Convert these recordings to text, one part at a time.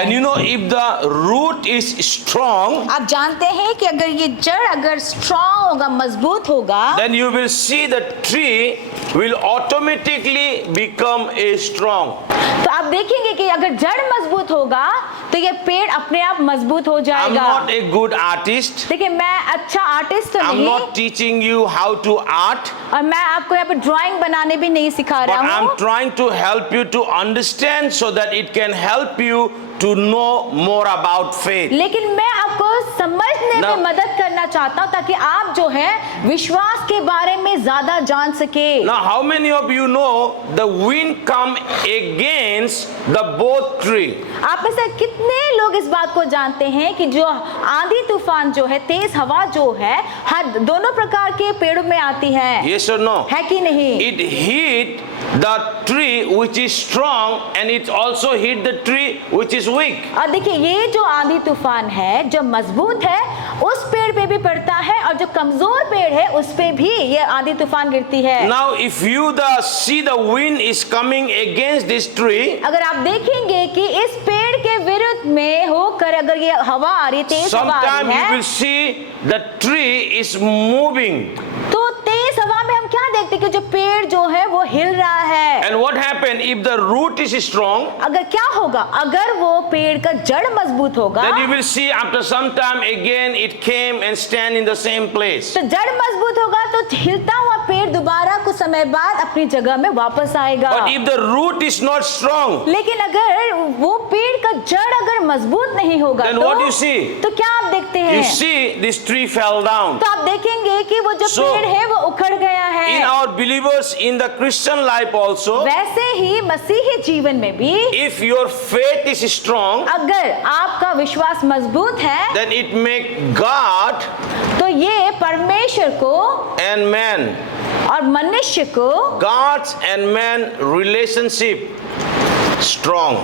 And you know, if the root is strong, आप जानते हैं कि अगर ये जड़ अगर स्ट्रांग होगा, मजबूत होगा, then you will see the tree will automatically become a strong. तो आप देखेंगे कि अगर जड़ मजबूत होगा तो ये पेड़ अपने आप मजबूत हो I'm जाएगा। not a good artist. देखिए, मैं अच्छा आर्टिस्ट तो I'm नहीं, not teaching you how to art, और मैं आपको यहाँ पे ड्राइंग बनाने भी नहीं सिखा but रहा I'm हूँ, trying to help you to understand so that it can help you to know more about faith. लेकिन मैं आपको समझने Now- में मदद करना चाहता हूँ ताकि आप जो है विश्वास के बारे में ज्यादा जान सके। Now, how many of you know the wind come against the both tree? आप में से कितने लोग इस बात को जानते हैं कि जो आंधी तूफान जो है, तेज हवा जो है, हर दोनों प्रकार के पेड़ों में आती है Yes or no? कि नहीं? It hit the tree which is strong and it also hit the tree which is weak. और देखिए, ये जो आंधी तूफान है, जो मजबूत है उस पेड़ पे भी पड़ता है, और जो कमजोर पेड़ है उस पे भी ये आंधी तूफान गिरती है। Now, if you see the wind is coming against this tree, अगर आप देखेंगे कि इस पेड़ के विरुद्ध में होकर अगर ये हवा आ रही है, तेज हवा आ sometime रही you है, will see the tree is moving. तो तेज हवा में हम क्या देखते हैं कि जो पेड़ जो है वो हिल रहा है। And what happened if the root is strong? अगर क्या होगा, अगर वो पेड़ का जड़ मजबूत होगा, Then you will see after some time again it came and stand in the same place. तो जड़ मजबूत होगा तो हिलता हुआ पेड़ दोबारा कुछ समय बाद अपनी जगह में वापस आएगा। But if the root is not strong, लेकिन अगर वो पेड़ का जड़ अगर मजबूत नहीं होगा then what you see? तो क्या आप देखते You हैं? see this tree fell down. तो आप देखेंगे कि वो जो So, पेड़ है वो उखड़ गया है। In our believers in the Christian life also, वैसे ही मसीही जीवन में भी if your faith is strong, अगर आपका विश्वास मजबूत है then it make God तो ये परमेश्वर को and man, और मनुष्य को, God's and man relationship strong.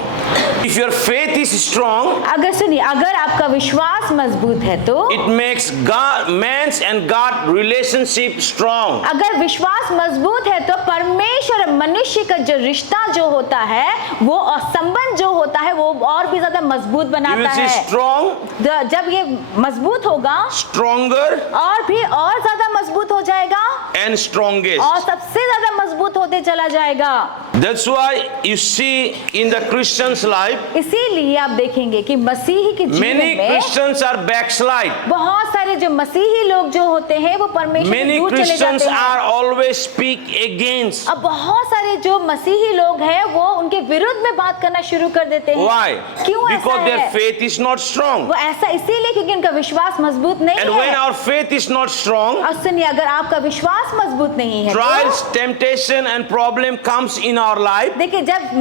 If your faith is strong, अगर सुनिए, अगर आपका विश्वास मजबूत है तो it makes God, man's and God relationship strong. अगर विश्वास मजबूत है तो परमेश्वर और मनुष्य का जो रिश्ता जो होता है वो, और संबंध जो होता है वो और भी ज्यादा मजबूत You बनाता will see है। strong, जब ये मजबूत होगा stronger, और भी और ज्यादा मजबूत हो जाएगा and strongest. और सबसे ज्यादा मजबूत होते चला जाएगा। That's why you see in the Christian's life, इसीलिए आप देखेंगे कि मसीही के जीवन many में Christians are backslide. बहुत सारे जो मसीही लोग जो होते हैं वो परमेश्वर से Many दूर चले Christians जाते हैं। are always speak against. अब बहुत सारे जो मसीही लोग हैं वो उनके विरुद्ध में बात करना शुरू कर देते हैं। Why? क्यों ऐसा Because their है? faith is not strong. वो ऐसा इसीलिए क्योंकि उनका विश्वास मजबूत नहीं And when है। our faith is not strong, और सुनिए, अगर आपका विश्वास मजबूत नहीं है trials, तो temptation and problem comes in our life, देखिए, जब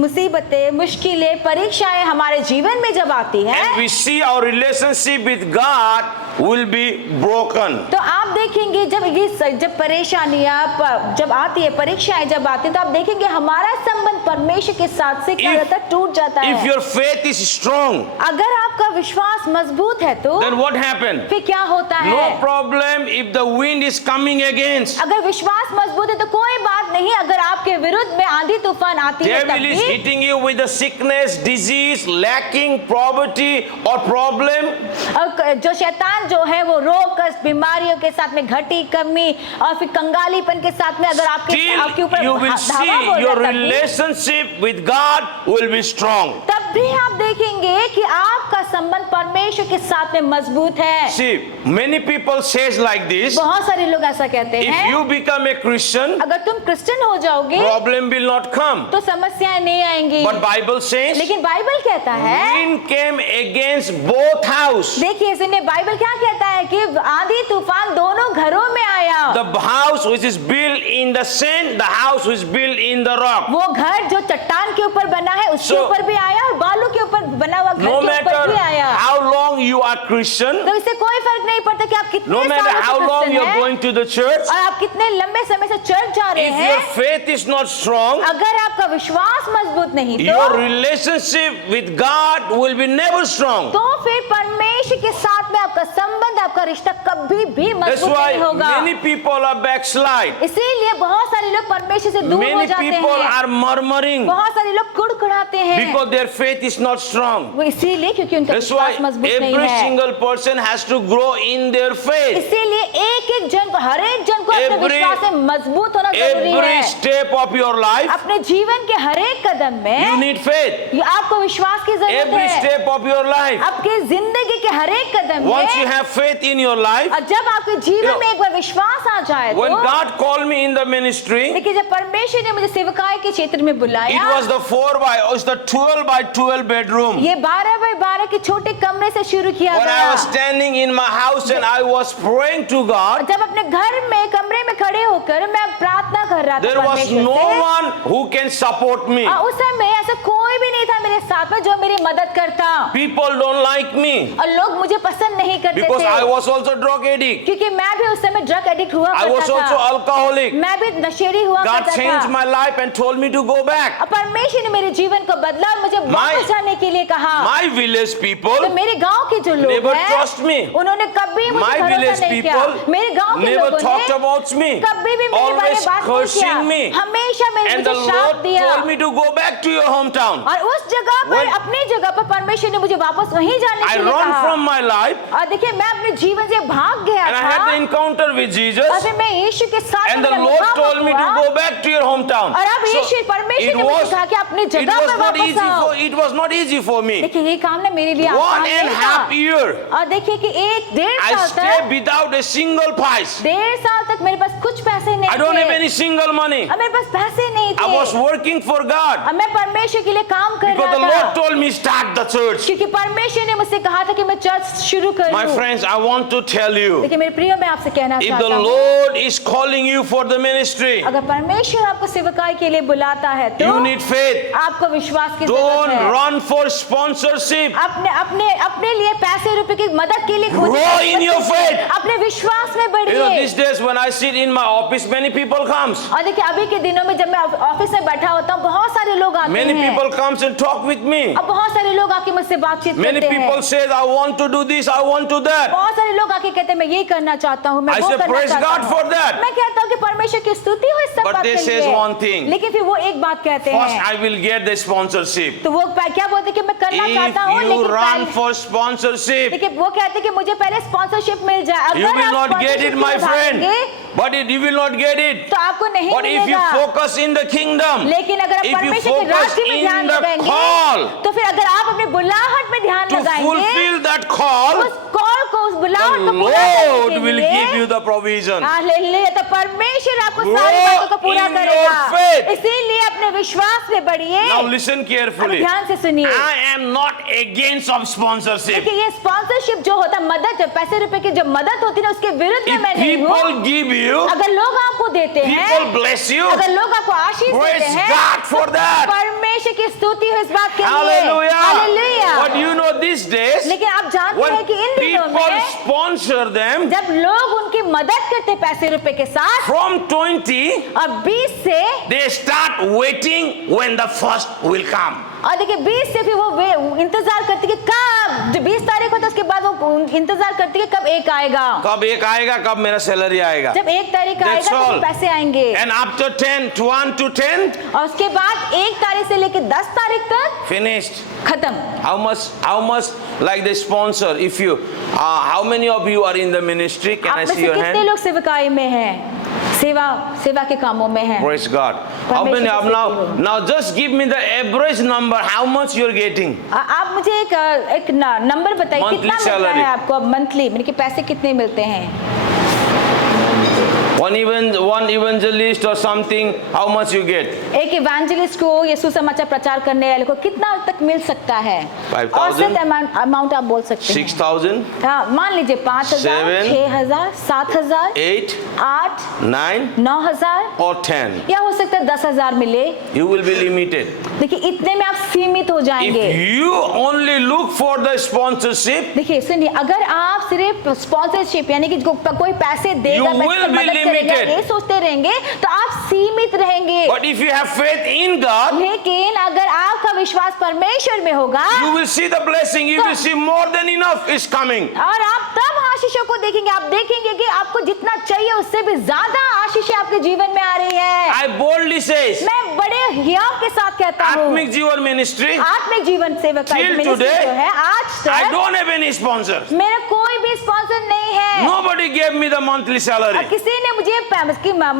मुसीबतें, मुश्किलें, परीक्षाएं हमारे जीवन में जब आती है and we see our relationship with God will be broken. तो आप देखेंगे जब परेशानियां जब आती है, परीक्षाएं जब आती है, तो आप देखेंगे हमारा संबंध परमेश्वर के साथ से क्या होता है, टूट जाता If है। your faith is strong, अगर आपका विश्वास मजबूत है तो then what happened? फिर क्या होता है? No problem if the wind is coming against. अगर विश्वास मजबूत है तो कोई बात नहीं, अगर आपके विरुद्ध में आंधी तूफान आती है तब Devil is भी, hitting you with the sickness, disease, lacking, poverty or problem. और जो शैतान जो है वो रोग, कष्ट, बीमारियों के साथ में घटी, कमी और फिर कंगालीपन के साथ में अगर आपके Still ऊपर you will धावा see बोल your रहा है, तब भी- relationship with God will be strong. तब भी आप देखेंगे कि आपका संबंध परमेश्वर के साथ में मजबूत है। See, many people says like this, बहुत सारे लोग ऐसा कहते if हैं, you become a Christian, अगर तुम क्रिश्चियन हो जाओगे problem will not come. तो समस्याएं नहीं आएंगी। But Bible says, लेकिन बाइबल कहता है, wind came against both house. देखिए सुनिए, बाइबल क्या कहता है कि आंधी तूफान दोनों घरों में आया। The house which is built in the sand, the house which is built in the rock. वो घर जो चट्टान के ऊपर बना है उसके So, ऊपर भी आया, और बालू के ऊपर बना हुआ घर No के ऊपर matter भी आया। how long you are Christian, तो इससे कोई फर्क नहीं पड़ता कि आप कितने no matter सालों how से long क्रिश्चियन you're हैं going to the church, और आप कितने लंबे समय से चर्च जा रहे if हैं, your faith is not strong, अगर आपका विश्वास मजबूत नहीं your तो relationship with God will be never strong. फिर परमेश्वर परमेश्वर के साथ में आपका संबंध, आपका रिश्ता कभी भी That's मजबूत why नहीं होगा। many people are backslide. इसीलिए बहुत सारे लोग परमेश्वर से दूर हो Many जाते people हैं। are murmuring बहुत सारे लोग कुड़कुड़ाते हैं, because their faith is not strong. वो इसीलिए क्योंकि उनका That's why विश्वास मजबूत नहीं every है। single person has to grow in their faith. इसीलिए एक एक जन को, हर एक जन को अपने Every- विश्वास में मजबूत होना जरूरी Every है। step of your life, अपने जीवन के हर एक कदम you में need faith. ये आपको विश्वास की जरूरत Every है। step of your life. आपके जिंदगी के हर एक कदम Once you में, have faith in your life, और जब आपके जीवन में You- एक बार विश्वास आ जाए when तो, God called me in the ministry, देखिए जब परमेश्वर ने मुझे सेवकाई के क्षेत्र में it बुलाया, was the 12 by 12 bedroom. ये 12 बाय 12 के छोटे कमरे से शुरू किया When I गया। was standing in my house and I was praying to God, जब अपने घर में कमरे में खड़े होकर मैं प्रार्थना कर रहा था there was परमेश्वर no से, one who can support me. और उस समय ऐसा कोई भी नहीं था मेरे साथ में जो मेरी मदद करता, People don't like me और लोग मुझे पसंद नहीं करते because I थे, was also drug addict. क्योंकि मैं भी उस समय ड्रग एडिक्ट हुआ I was करता also था, alcoholic. मैं भी नशेड़ी हुआ God करता changed था। my life and told me to go back. और परमेश्वर ने मेरे जीवन को बदला और मुझे वापस जाने के लिए कहा। My village तो people मेरे गांव के जो लोग never हैं, trust me. उन्होंने कभी मुझे My भरोसा village नहीं किया। people मेरे गांव के never लोगों talked ने about me. कभी भी मेरे बारे में Always बात नहीं cursing किया, me. हमेशा मेरे And the मुझे श्राप Lord दिया। told me to go back to your hometown. और उस जगह पर, When- अपनी जगह पर परमेश्वर ने मुझे वापस वहीं जाने I के लिए run कहा। from my life और देखिए मैं अपने जीवन से भाग गया and I had the था, encounter with और Jesus, फिर मैं यीशु के साथ and the मेरा Lord मुकाबला told me to हुआ। go back to your hometown. और अब यीशु So परमेश्वर it ने मुझे was कहा कि अपनी it जगह was पर not वापस easy आओ। for it was not easy for me. देखिए ये काम ना मेरे लिए आसान 1.5 नहीं year था। और देखिए कि एक डेढ़ I साल stayed तक, without a single pice. 1.5 साल तक मेरे पास कुछ पैसे नहीं I don't have थे, any single money. और मेरे पास पैसे नहीं I was थे, working for God और मैं परमेश्वर के लिए काम कर because the रहा Lord था, told me start the church. क्योंकि परमेश्वर ने मुझसे कहा था कि मैं चर्च शुरू My करूं। friends, I want to tell you, देखिए मेरे प्रिय, मैं आपसे कहना if चाहता the हूँ, Lord is calling you for the ministry, अगर परमेश्वर आपको सेवकाई के लिए बुलाता है तो you need faith. आपको विश्वास की Don't जरूरत है। run for sponsorship. अपने अपने अपने लिए पैसे रुपए की मदद के लिए खुद Grow in your faith. अपने विश्वास में You know, बढ़िए। these days when I sit in my office, many people comes. और देखिए अभी के दिनों में जब मैं ऑफिस में बैठा होता हूँ, बहुत सारे लोग आते Many हैं, people comes and talk with me. अब बहुत सारे लोग आके मुझसे बातचीत Many करते हैं। people says, I want to do this, I want to that. बहुत सारे लोग आके कहते हैं मैं ये करना चाहता हूँ, मैं I वो say, करना praise चाहता God हूँ। for that. मैं कहता हूँ कि परमेश्वर की स्तुति हो इस सब But बात they के says लिए। one thing. लेकिन फिर वो एक बात कहते First, हैं, I will get the sponsorship. तो वो क्या बोलते हैं कि मैं करना If चाहता हूँ, you लेकिन run पहले, for sponsorship, देखिए वो कहते हैं कि मुझे पहले स्पॉन्सरशिप मिल जाए। you अगर will आप not get it, sponsorship my के लिए friend. भागेंगे, But you will not get it. तो आपको नहीं But if you मिलेगा। focus in the kingdom, लेकिन अगर आप if you परमेश्वर के focus राज्य में ध्यान in the लगाएंगे, call तो फिर अगर आप अपने बुलाहट में ध्यान to लगाएंगे, fulfill that call, उस कॉल को, उस बुलाहट the को पूरा Lord करने will के give लिए, you the provision. हालेलुया, तो परमेश्वर आपको Grow सारी बातों को पूरा in your करेगा। faith. इसीलिए अपने विश्वास में बढ़िए। Now listen अब carefully. ध्यान से सुनिए। I am not against of sponsorship. देखिए ये स्पॉन्सरशिप जो होता है, मदद, पैसे रुपए की जो मदद होती है ना, उसके विरुद्ध में If मैं नहीं हूँ। people give you, अगर लोग आपको देते हैं, people bless you. अगर लोग आपको आशीष देते Praise हैं, God for that. परमेश्वर की स्तुति हो इस बात के लिए। Hallelujah. Hallelujah. But you know these days, लेकिन आप जानते when हैं कि इन दिनों people में sponsor them जब लोग उनकी मदद करते पैसे रुपए के साथ, from 20, और 20 से, they start waiting when the first will come. और देखिए 20 से फिर वो इंतजार करती है कि कब, जब 20 तारीख होता है उसके बाद वो इंतजार करती है कब एक आएगा, कब एक आएगा, कब मेरा सैलरी आएगा. जब 1 तारीख That's आएगा all. तो पैसे आएंगे। And after 10, 1 to 10, और उसके बाद 1 तारीख से लेकर 10 तारीख तक finished. खत्म। How much like the sponsor? If you, how many of you are in the ministry? Can आप I में see से your कितने hand? लोग सेवकाई में हैं, सेवा के कामों में हैं? Praise God. How many? Now just give me the average number. How much you're getting? आप मुझे एक नंबर बताइए, Monthly कितना मिलता salary. है आपको अब मंथली, यानी कि पैसे कितने मिलते हैं? One evangelist or something. How much you get? एक इवेंजलिस्ट को, ये सुसमाचार प्रचार करने वाले को कितना तक मिल सकता है? 5,000? औसत अमाउंट आप बोल सकते हैं। 6,000, हाँ, मान लीजिए 5,000, 7, 6,000, 7,000, 8, 8, 9, 9,000, or 10. या हो सकता है 10,000 मिले। You will be limited. देखिए इतने में आप सीमित हो If जाएंगे। you only look for the sponsorship, देखिए सुनिए, अगर आप सिर्फ स्पॉन्सरशिप यानी कि कोई पैसे देगा, You पैसे will से be मदद करेगा, limited. ये सोचते रहेंगे तो आप सीमित रहेंगे। But if you have faith in God, लेकिन अगर आपका विश्वास परमेश्वर में होगा you will see the blessing. You will see more than enough is coming. और आप तब आशीषों को देखेंगे, आप देखेंगे कि आपको जितना चाहिए उससे भी ज्यादा आशीषें आपके जीवन में आ रही है। I boldly say, मैं बड़े हियाव के साथ कहता हूँ, Atmic Jeevan Ministry, आत्मिक जीवन सेवक का Till मिनिस्ट्री today, जो है आज I तक don't have any sponsors. मेरा कोई भी स्पॉन्सर नहीं है। Nobody gave me the monthly salary. किसी ने मुझे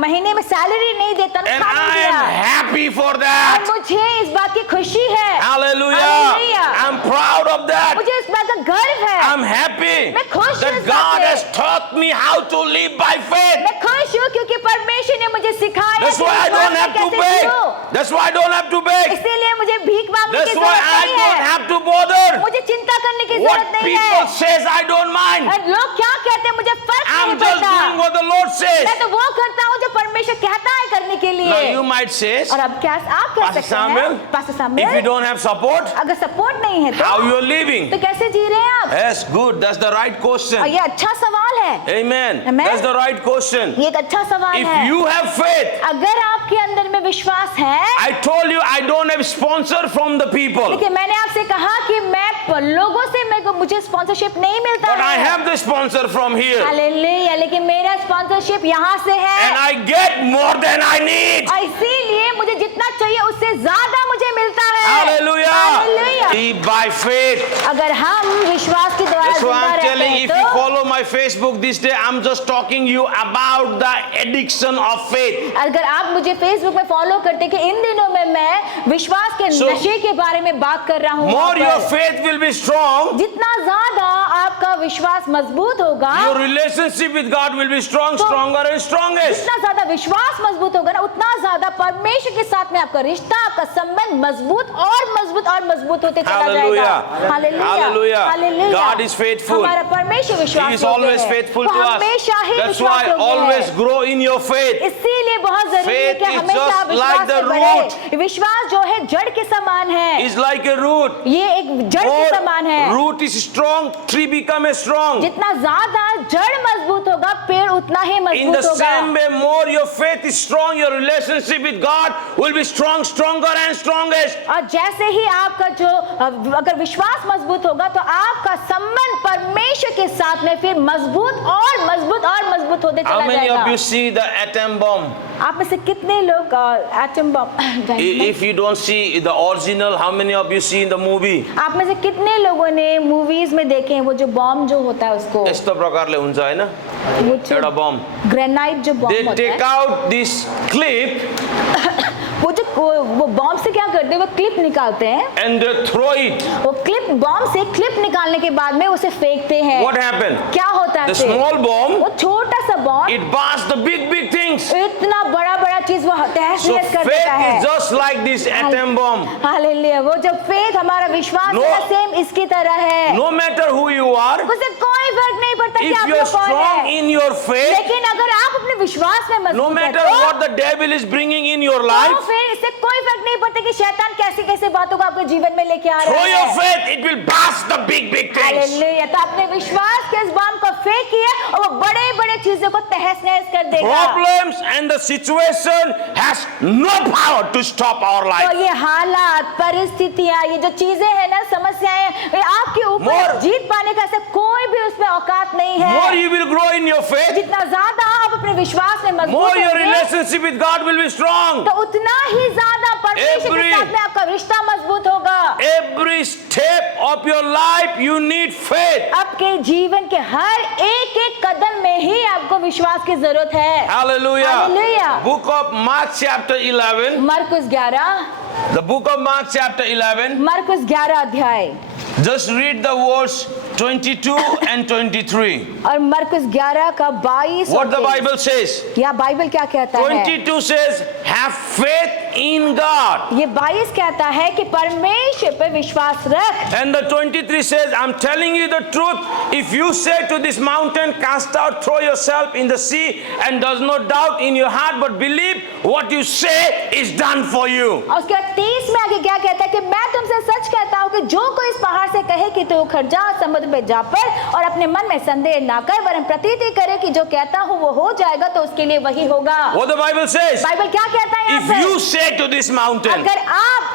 महीने में सैलरी नहीं देता, And तनख्वाह नहीं I दिया। am happy for और that. मुझे इस बात की खुशी है। Hallelujah. Hallelujah. I'm proud of that. मुझे इस बात का गर्व है। I'm happy मैं खुश हूँ that इस बात God से। has taught me how to live by faith. मैं खुश हूँ क्योंकि परमेश्वर ने मुझे सिखाया That's कि why I विश्वास don't में have to कैसे beg. Jio. That's why I don't have to beg. इसीलिए मुझे भीख मांगने की That's why जरूरत I नहीं don't है। have to bother. मुझे चिंता करने की What जरूरत नहीं people है। says I don't mind. और लोग क्या कहते हैं मुझे फर्क नहीं I'm just पड़ता। doing what the Lord says. मैं तो वो करता हूँ जो परमेश्वर कहता है करने के लिए। Now you might say, और अब क्या आप कह Pastor सकते Samuel, हैं, pastor if Samuel, you don't have support, अगर सपोर्ट नहीं है how तो you are living? तो कैसे जी रहे हैं आप? Yes, good. That's the right और question. ये अच्छा सवाल है। Amen. Amen. That's the right question. ये एक अच्छा सवाल If है। you have faith, अगर आपके अंदर में विश्वास है, I told you I don't have sponsor from the people, देखिए मैंने आपसे कहा कि मैं लोगों से मुझे स्पॉन्सरशिप नहीं मिलता but I है। have the sponsor from here, hallelujah, लेकिन मेरा स्पॉन्सरशिप यहाँ से and है I get more than I need. और इसीलिए मुझे जितना चाहिए उससे ज्यादा मुझे मिलता है। Hallelujah. Hallelujah. Live by faith. अगर हम विश्वास के द्वारा That's why जिंदा I'm रहते telling हैं you, if you तो follow my Facebook this day, I'm just talking you about the addiction of faith. अगर आप मुझे फेसबुक में फॉलो करते कि इन दिनों में मैं विश्वास के So, नशे के बारे में बात कर रहा हूँ। More your faith will be strong, जितना ज्यादा आपका विश्वास मजबूत होगा, your relationship with God will be strong, stronger and strongest. जितना ज्यादा विश्वास मजबूत होगा ना, उतना ज्यादा परमेश्वर के साथ में आपका रिश्ता, आपका संबंध मजबूत और मजबूत होते चला जाएगा। Hallelujah. Hallelujah, Hallelujah. Hallelujah. God is faithful. हमारा परमेश्वर विश्वास He is always faithful to us. हमेशा ही That's why विश्वास always grow in your faith. इसीलिए बहुत जरूरी है Faith कि is हमेशा just विश्वास like the में बढ़े। विश्वास जो है जड़ के समान है, It's like a root. ये एक जड़ के समान है। More root is strong, tree become a strong. जितना ज्यादा जड़ मजबूत होगा, पेड़ उतना ही In the मजबूत होगा। same way, more your faith is strong, your relationship with God will be strong, stronger and strongest. और जैसे ही आपका जो अगर विश्वास मजबूत होगा तो आपका संबंध परमेश्वर के साथ में फिर मजबूत होते How चला many of you जाएगा। see the atom bomb? आप में से कितने लोग atom bomb, If you don't see the original, how many of you see in the movie? आप में से कितने लोगों ने मूवीज में देखे हैं वो जो बम जो होता है उसको, यस्तो प्रकारले हुन्छ हैन वो एउटा बम. ग्रेनाइट जो They बम होता take है, out this clip वो बम से क्या करते हैं, वो क्लिप निकालते हैं, and they throw it. वो बम से क्लिप निकालने के बाद में उसे फेंकते हैं। What happened? क्या होता है The फिर? small bomb, वो छोटा सा बम it bursts the big things. इतना बड़ा चीज वो तहस So नहस कर faith देता है। is just like this atom bomb. Hallelujah, वो जब फेथ हमारा विश्वास No. है सेम इसकी तरह है। No matter who you are, उसे कोई फर्क नहीं पड़ता कि if आप you are लोग कौन strong है, in your faith, लेकिन अगर आप अपने विश्वास में no मजबूत हैं matter what the devil is bringing in your तो life, फिर इससे कोई फर्क नहीं पड़ता कि शैतान कैसी बातों को आपके जीवन में लेके आ throw रहा your है। faith, it will burst the big things. Hallelujah, तो अपने विश्वास के इस बम को फेंकिए और वो बड़े चीजों को तहस नहस कर देगा। Problems and the situation has no power to stop our तो life. ये हालात, परिस्थितियां, ये जो चीजें हैं ना, समस्याएं, ये आपके ऊपर More. जीत पाने का ऐसा कोई भी उसमें औकात नहीं More है। you will grow in your faith, जितना ज्यादा आप अपने विश्वास में मजबूत more your होंगे, relationship with God will be strong. तो उतना ही ज्यादा परमेश्वर के Every- साथ में आपका रिश्ता मजबूत होगा। Every step of your life you need faith. आपके जीवन के हर एक कदम में ही आपको विश्वास की जरूरत है। Hallelujah. Hallelujah. Book of Mark chapter 11. मरकुस 11, The book of Mark chapter 11. मरकुस 11 अध्याय Just read the words 22 and 23. और मरकुस 11 का 22 What the और 23। Bible says. या बाइबल क्या कहता है? 22 says, have faith in God. ये 22 कहता है कि परमेश्वर पे विश्वास रख। And the 23 says, I'm telling you the truth. If you say to this mountain, cast out, throw yourself in the sea, and does not doubt in your heart, but believe what you say is done for you. और उसके बाद 30 में आगे क्या कहता है कि मैं तुमसे सच कहता हूँ कि जो कोई इस पहाड़ से कहे कि तू उखड़ जा, समुद्र में जा पर और अपने मन में संदेह ना कर, वरन प्रतीति करे कि जो कहता हूँ वो हो जाएगा, तो उसके लिए वही होगा। What the Bible says? Bible क्या कहता है यहाँ If पर? you say to this mountain, अगर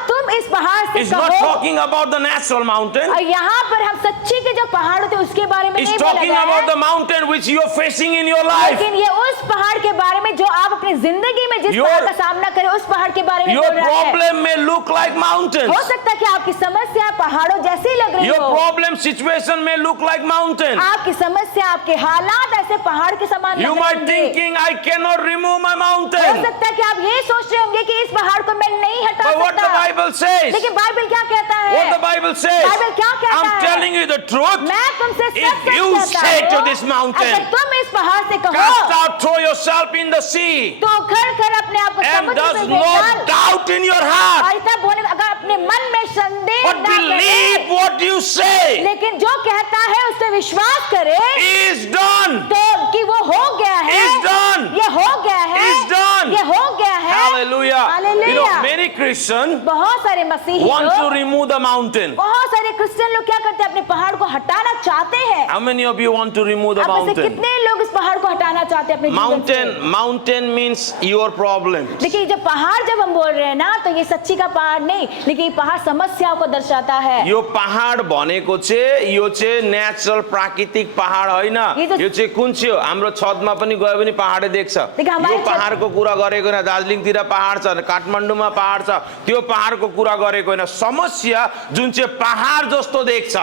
तुम इस पहाड़ से it's not कहो, talking about the natural mountain. और यहाँ पर हम सच्ची के जो पहाड़ होते हैं उसके बारे में It's नहीं बोला talking गया about है, the mountain which you are facing in your life. लेकिन ये उस पहाड़ के बारे में जो आप अपनी जिंदगी में जिस Your- पहाड़ का सामना करें उस पहाड़ के बारे में Your बोल रहा है। problem may look like mountains. हो सकता है कि आपकी समस्या पहाड़ों जैसी लग रही Your हो, problem situation may look like mountain. आपकी समस्या, आपके हालात ऐसे पहाड़ के समान You लग might रहे होंगे। thinking I cannot remove my हो mountain. सकता है कि आप ये सोच रहे होंगे कि इस पहाड़ को मैं नहीं हटा But what the सकता, Bible says, लेकिन बाइबल क्या कहता what the है? Bible says, बाइबल क्या कहता I'm है? telling you the truth. मैं तुमसे If सच you कहता say to हूँ, this mountain, अगर तुम इस पहाड़ से Cast कहो out, throw yourself in the sea, तो खड़ कर अपने आप को and समुद्र does में no डाल, doubt in your heart, और इतना बोलने में अगर अपने मन में संदेह but ना believe करे, what you say लेकिन जो कहता है उस पे विश्वास करे, is done. तो कि वो हो गया है, Is done. ये हो गया है, Is done. ये हो गया है। Hallelujah. You know, hallelujah. many Christians बहुत सारे मसीही want to लोग, remove the mountain. बहुत सारे क्रिश्चियन लोग क्या करते हैं, अपने पहाड़ को हटाना चाहते हैं। How many of you want to remove the आप में से mountain? कितने लोग इस पहाड़ को हटाना चाहते हैं अपने जीवन से? Mountain means your problem. देखिए जब पहाड़ जब हम बोल रहे हैं ना, तो ये सच्ची का पहाड़ नहीं, लेकिन ये पहाड़ समस्याओं को दर्शाता है। यो पहाड भनेको चाहिँ यो चाहिँ नेचुरल प्राकृतिक पहाड होइन, यो चाहिँ कुन चाहिँ हो? हाम्रो छतमा पनि गयो भने पहाडै देख्छ। देखिए, हमारे यो पहाडको कुरा गरेको होइन, दार्जिलिङतिर पहाड छ, काठमाडौँमा पहाड छ, त्यो पहाडको कुरा गरेको होइन। समस्या जुन चाहिँ पहाड जस्तो देख्छ,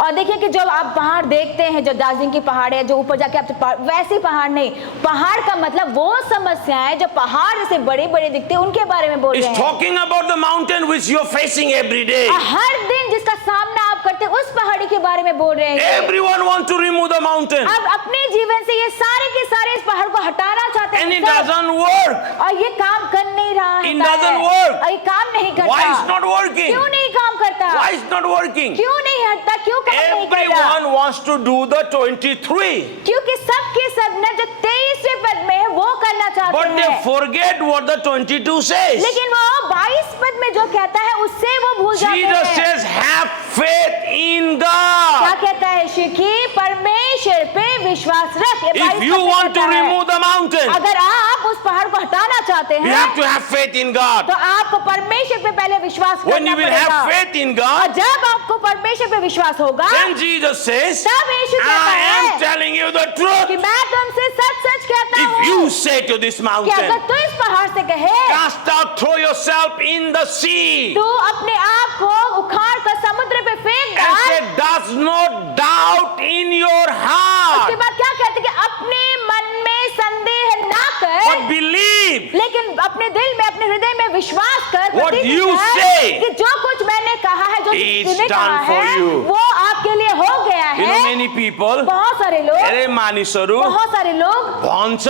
और देखिए कि जब आप पहाड़ देखते हैं, जो दार्जिलिंग की पहाड़ है, जो ऊपर जाके आप वैसी पहाड़ नहीं, पहाड़ का मतलब वो समस्याएं जो पहाड़ जैसे बड़े बड़े दिखते हैं उनके बारे में बोल is रहे हैं। talking about the mountain which you are facing every day. हर दिन जिसका सामना आप करते हैं उस पहाड़ी के बारे में बोल रहे हैं। Everyone want to remove the mountain आप अपने जीवन से ये सारे के सारे इस पहाड़ को हटाना चाहते and हैं, it doesn't work. और ये काम कर नहीं रहा है, It doesn't work. और ये काम नहीं करता। Why is not working? क्यों नहीं काम करता? Why is not working? क्यों नहीं हटता? क्यों काम नहीं करता? Everyone wants to do the 23, क्योंकि सबके सब ना जो 23वें पद में है वो करना चाहते but they हैं, forget what the 22 says. लेकिन वो 22 पद में जो कहता है उससे वो भूल जाते Jesus हैं। says, have faith in क्या God. कहता है यीशु कि परमेश्वर पे विश्वास रख। ये 22 If you पद में want to कहता है, remove the mountain, अगर आप उस पहाड़ को हटाना चाहते you हैं have to have faith in God. तो आपको परमेश्वर पे पहले विश्वास When करना you will पड़ेगा। have faith in और God, जब आपको परमेश्वर पे विश्वास होगा, then Jesus says, तब यीशु कहता I am है telling you the कि truth. मैं तुमसे सच सच कहता If हूँ you say to this कि mountain, अगर तू इस पहाड़ से कहे cast out, throw yourself in the sea, तू अपने आप को उखाड़ कर समुद्र पे फेंक and डाल, say, does not doubt in your उसके heart, बाद क्या कहते कि अपने मन में संदेह ना कर, but believe लेकिन अपने दिल में अपने हृदय में विश्वास कर, What प्रतिज्ञा you कर say कि जो कुछ मैंने कहा है, जो is तूने कहा done for है you. वो आपके लिए हो गया You know, है। many people, बहुत सारे लोग धेरै मानिसहरू बहुत सारे लोग भन्छ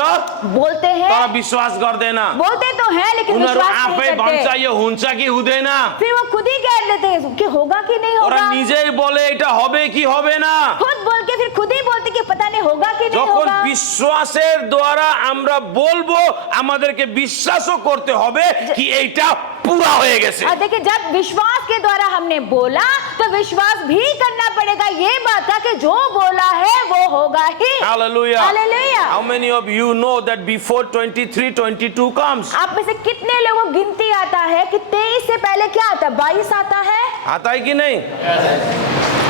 बोलते तर हैं, विश्वास गर्दैन। बोलते तो हैं लेकिन उनीहरू विश्वास आफै नहीं भन्छ करते। यो हुन्छ कि हुँदैन, फिर वो खुद ही कह लेते हैं कि होगा कि नहीं ওরা होगा, নিজেই বলে এটা হবে কি হবে না। खुद बोल के फिर खुद ही बोलते कि पता नहीं होगा कि नहीं যখন होगा। বিশ্বাসের দ্বারা আমরা বলবো, আমাদেরকে বিশ্বাসও করতে হবে কি এইটা পুরা হয়ে গেছে। और देखिए जब विश्वास के द्वारा हमने बोला तो विश्वास भी करना पड़ेगा ये बात का कि जो बोला है वो होगा ही। Hallelujah. Hallelujah. How many of you know that before 23, 22 comes? आप में से कितने लोगों को गिनती आता है कि 23 से पहले क्या आता है? 22 आता है। आता है कि नहीं?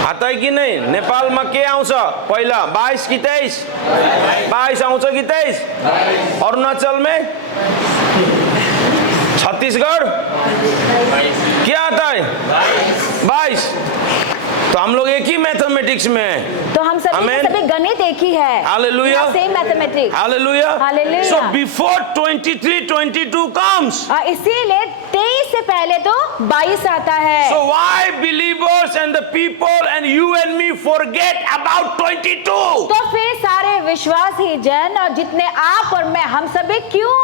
आता है कि नहीं? नेपालमा के आउँछ पहिला 22 कि 23? 22 आउँछ कि 23? अरुणाचल में? छत्तीसगढ़? क्या आता है? 22। तो हम लोग एक ही मैथमेटिक्स में हैं। तो हम सभी Amen. सभी गणित एक ही है। Hallelujah. Same mathematics. Hallelujah. Hallelujah. So before 23, 22 comes. इसीलिए 23 से पहले तो 22 आता है। So why believers and the people and you and me forget about 22? तो फिर सारे विश्वासी जन और जितने आप और मैं हम सभी क्यों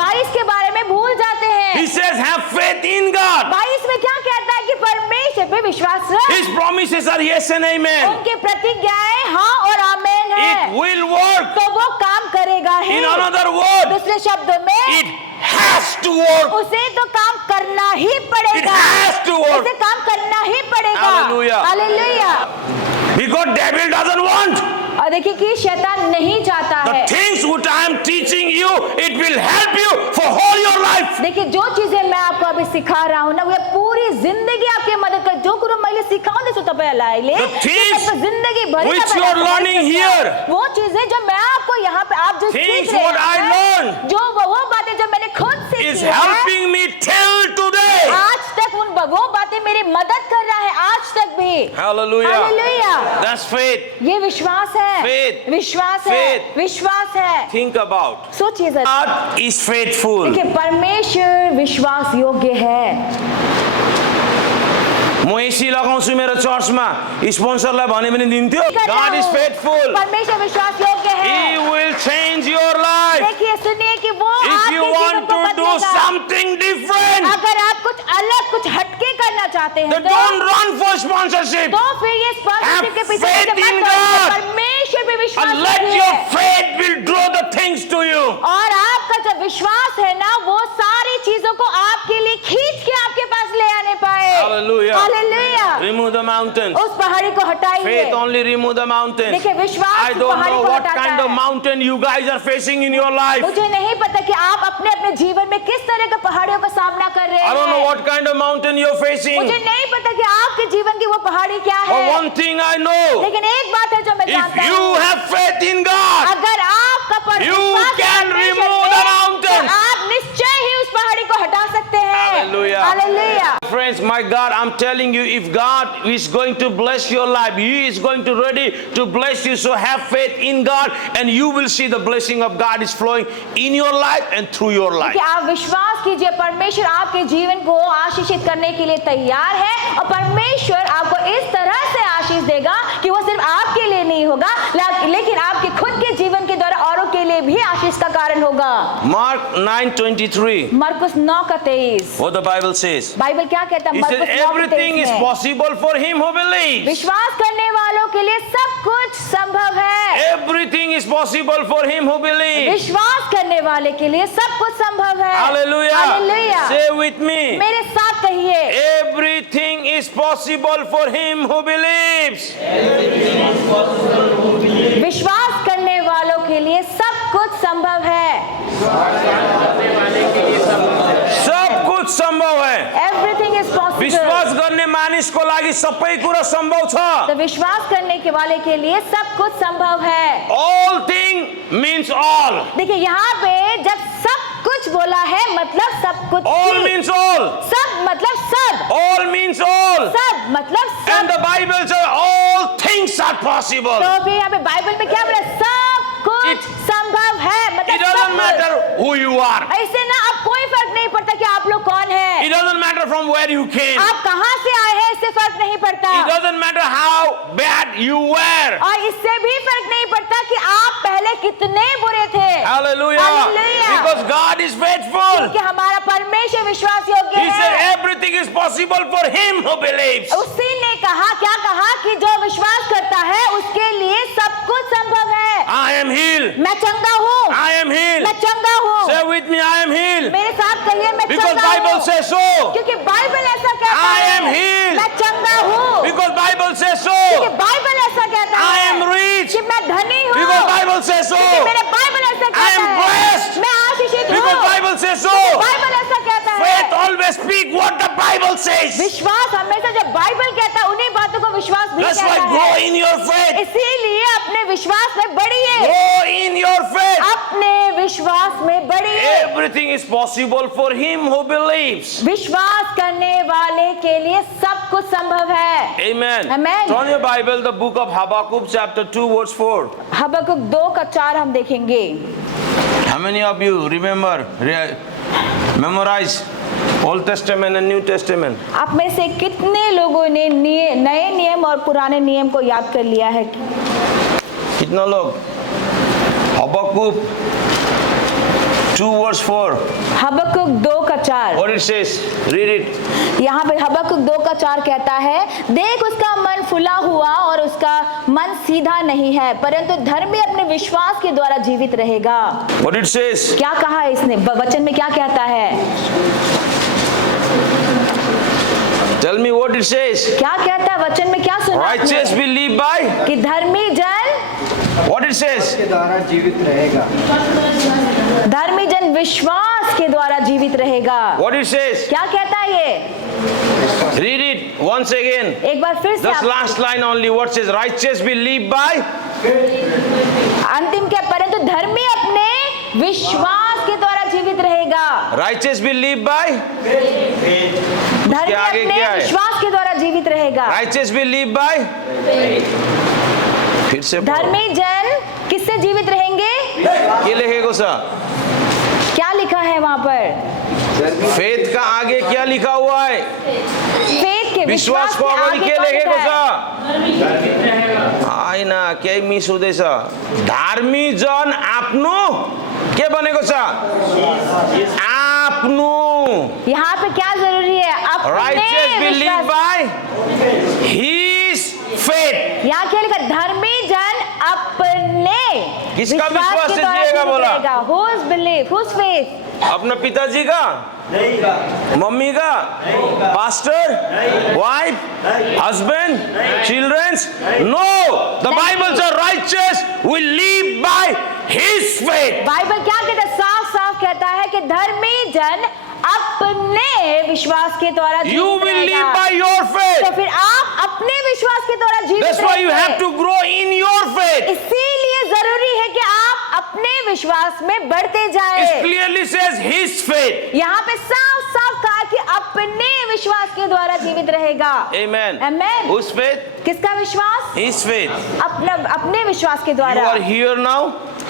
22 के बारे में भूल जाते हैं? He says have faith in God. 22 में क्या कहता है कि परमेश्वर पे विश्वास रख। His promises are yes and amen. उनकी प्रतिज्ञाएं हाँ और आमेन है। It will work. तो वो काम करेगा ही। In another word, दूसरे शब्दों में it has to work. उसे तो काम करना ही It पड़ेगा, has to work. उसे काम करना ही पड़ेगा। Hallelujah. Hallelujah. Because devil doesn't want. और देखिए कि शैतान नहीं चाहता The है। things which I am teaching you, it will help you for whole your life. देखिए जो चीजें मैं आपको अभी सिखा रहा हूँ ना, वो पूरी जिंदगी आपकी मदद कर। जो कुछ मैं सिखाऊं दे तो पहले The things जिंदगी भर which you are learning here, वो चीजें जो मैं आपको यहाँ पे आप जो things सीख रहे what I हैं, learned जो वो बातें जो मैंने खुद सीखी is है, helping me till today. आज तक वो बातें मेरी मदद कर रहा है आज तक भी। Hallelujah. हालेलुया। That's faith. ये विश्वास है, Faith. विश्वास है, Faith. विश्वास है। Think about. सोचिए जरा। God is faithful. देखिए परमेश्वर विश्वास योग्य है। म एसी लगाउँछु मेरो चर्चमा, स्पोन्सरलाई भने पनि दिन्थ्यो। God is faithful. परमेश्वर विश्वास योग्य है। He will change your life. देखिए सुनिए कि वो If आपके you जीवन want को to do बदलेगा। something different, अगर आप कुछ अलग कुछ हटके करना चाहते हैं then don't run for sponsorship. तो फिर ये स्पॉन्सरशिप के Have पीछे faith मत in दौड़िए। God. परमेश्वर पे विश्वास And let रखिए। your faith will draw the things to you. और आपका जो विश्वास है ना, वो सारी चीजों को आपके लिए खींच के आपके पास ले आने पाए। Hallelujah. Hallelujah. Remove the mountains. उस पहाड़ी को हटाइए। Faith only remove the mountains. देखिए विश्वास I उस don't पहाड़ी know को what हटाता kind of है। mountain you guys are facing in your life. मुझे नहीं पता कि आप अपने अपने जीवन में किस तरह के पहाड़ियों का सामना कर रहे I don't know हैं। what kind of mountain you're facing. मुझे नहीं पता कि आपके जीवन की वो पहाड़ी क्या But है। one thing I know, लेकिन एक बात है जो मैं if जानता you हूँ, have faith in God, अगर आपका You विश्वास can परमेश्वर remove में, the mountains. तो आप निश्चय ही उस पहाड़ी को हटा सकते हैं। Hallelujah. Hallelujah. Friends, my God, I'm telling you, if God is going to bless your life, He is going to ready to bless you. So have faith in God, and you will see the blessing of God is flowing in your life and through your life. कि आप विश्वास कीजिए, परमेश्वर आपके जीवन को आशीषित करने के लिए तैयार है और परमेश्वर आपको इस तरह से आशीष देगा कि वो सिर्फ आपके लिए नहीं होगा, लेकिन आपके खुद के जीवन के द्वारा औरों के लिए भी आशीष का कारण होगा। Mark 9:23. मरकुस 9:23। What the Bible says. Bible क्या कहता है? He said, मरकुस 9:23 everything is में, possible for him who believes. विश्वास करने वालों के लिए सब कुछ संभव है। Everything is possible for him who believes. विश्वास करने वाले के लिए सब कुछ संभव है। Hallelujah. Hallelujah. Say with me. मेरे साथ कहिए, Everything is possible for him who believes. विश्वास करने वालों के लिए सब कुछ संभव है। सब कुछ संभव है। Everything is possible. विश्वास गर्ने मानिसको लागि सबै कुरा सम्भव छ। तो विश्वास करने के वाले के लिए सब कुछ संभव है। All thing means all. देखिए यहाँ पे जब सब कुछ बोला है मतलब सब कुछ All ही। means all. सब मतलब सब। All means all. सब मतलब And सब। the Bible says all things are possible. तो फिर यहाँ पे बाइबल में क्या बोला? सब कुछ It- संभव है। It मतलब सब doesn't कुछ। matter who you are. ऐसे ना अब कोई फर्क नहीं पड़ता कि आप लोग कौन हैं। It doesn't matter from where you came. आप कहाँ से आए हैं, इससे फर्क नहीं पड़ता। It doesn't matter how bad you were. और इससे भी फर्क नहीं पड़ता कि आप पहले कितने बुरे थे। Hallelujah. Hallelujah. Because God is faithful. क्योंकि हमारा परमेश्वर विश्वास योग्य He said है। everything is possible for him who believes. उसी ने कहा, क्या कहा कि जो विश्वास करता है उसके लिए सब कुछ संभव है। I am healed. मैं चंगा हूँ। I am healed. मैं चंगा हूँ। Say with me, I am healed. मेरे साथ कहिए, मैं Because चंगा Bible हूँ। says so. क्योंकि बाइबल ऐसा कहता I है। am healed. मैं चंगा हूँ। Because Bible says क्योंकि so. बाइबल ऐसा कहता I है am rich. कि मैं धनी हूँ। Because Bible says so. क्योंकि मेरे बाइबल ऐसा I कहता am है। blessed. मैं आशीषित Because हूँ। Bible says so. बाइबल ऐसा कहता है। Faith always speak what the Bible says. विश्वास हमेशा जब बाइबल कहता है उन्हीं बातों को विश्वास भी That's why कहता grow है। in your faith. इसीलिए अपने विश्वास में बढ़िए। Grow in your faith. अपने विश्वास में बढ़िए। Everything is possible for him who believes. विश्वास करने वाले के लिए सब कुछ संभव है। Amen. Amen. Turn your Bible, the book of Habakkuk, chapter 2, verse 4. हबक्कुक 2:4 हम देखेंगे। How many of you remember, memorize Old Testament and New Testament? आप में से कितने लोगों ने नए नियम और पुराने नियम को याद कर लिया है? कितना लोग? Habakkuk 2 verse 4. हबक्कुक 2:4। What it it says? Read it. यहाँ पे हबक्कुक 2:4 कहता है, देख उसका मन फुला हुआ और उसका मन सीधा नहीं है, परंतु धर्मी अपने विश्वास के द्वारा जीवित रहेगा। What it says? क्या कहा है इसने? वचन में क्या कहता है? Tell me what it says. क्या कहता है वचन में? क्या सुना Righteous आपने? will live by. कि धर्मी जन, What it says? के द्वारा जीवित रहेगा। धर्मी जन विश्वास के द्वारा जीवित रहेगा। What it says? क्या कहता है ये? Read it once again. एक बार फिर से Just आप, last line only. What says? Righteous will live by. अंतिम क्या? परंतु धर्मी अपने विश्वास के द्वारा जीवित रहेगा। Righteous will live by. धर्मी आगे अपने क्या है? विश्वास के द्वारा जीवित रहेगा। Righteous will live by. फिर से धर्मी जन किससे जीवित रहेंगे? ये लिखेगा सा क्या लिखा है वहां पर? फेथ का आगे क्या लिखा हुआ है? फेथ के विश्वास को के आगे आगे क्या कौन लिखेगा लिखा है? सा आई ना क्या मिस हुँदैछ धार्मी जन आफ्नो के बनेको छ आफ्नो यहाँ पे क्या जरूरी है? righteous अपने will live विश्वास। by his faith. यहाँ क्या लिखा? धर्मी जन अपने किसका विश्वास के से द्वारा जिएगा जीवित बोला? रहेगा। Whose belief? Whose faith? अपने पिताजी का मम्मी का pastor wife husband childrens know the Bible से righteous will live by his faith. Bible क्या कहता है? साफ साफ कहता है कि धर्मी जन अपने विश्वास के द्वारा You जीवित will रहेगा। live by your तो faith. फिर आप अपने विश्वास के द्वारा जीवित That's why you रहेंगे। have to grow in your faith. इसीलिए जरूरी है कि आप अपने विश्वास में बढ़ते It जाए। clearly says his faith. यहाँ पे साफ साफ कहा कि अपने विश्वास के द्वारा जीवित रहेगा। Amen. Amen. Whose faith? किसका विश्वास? His faith. अपने विश्वास के You द्वारा। are here now.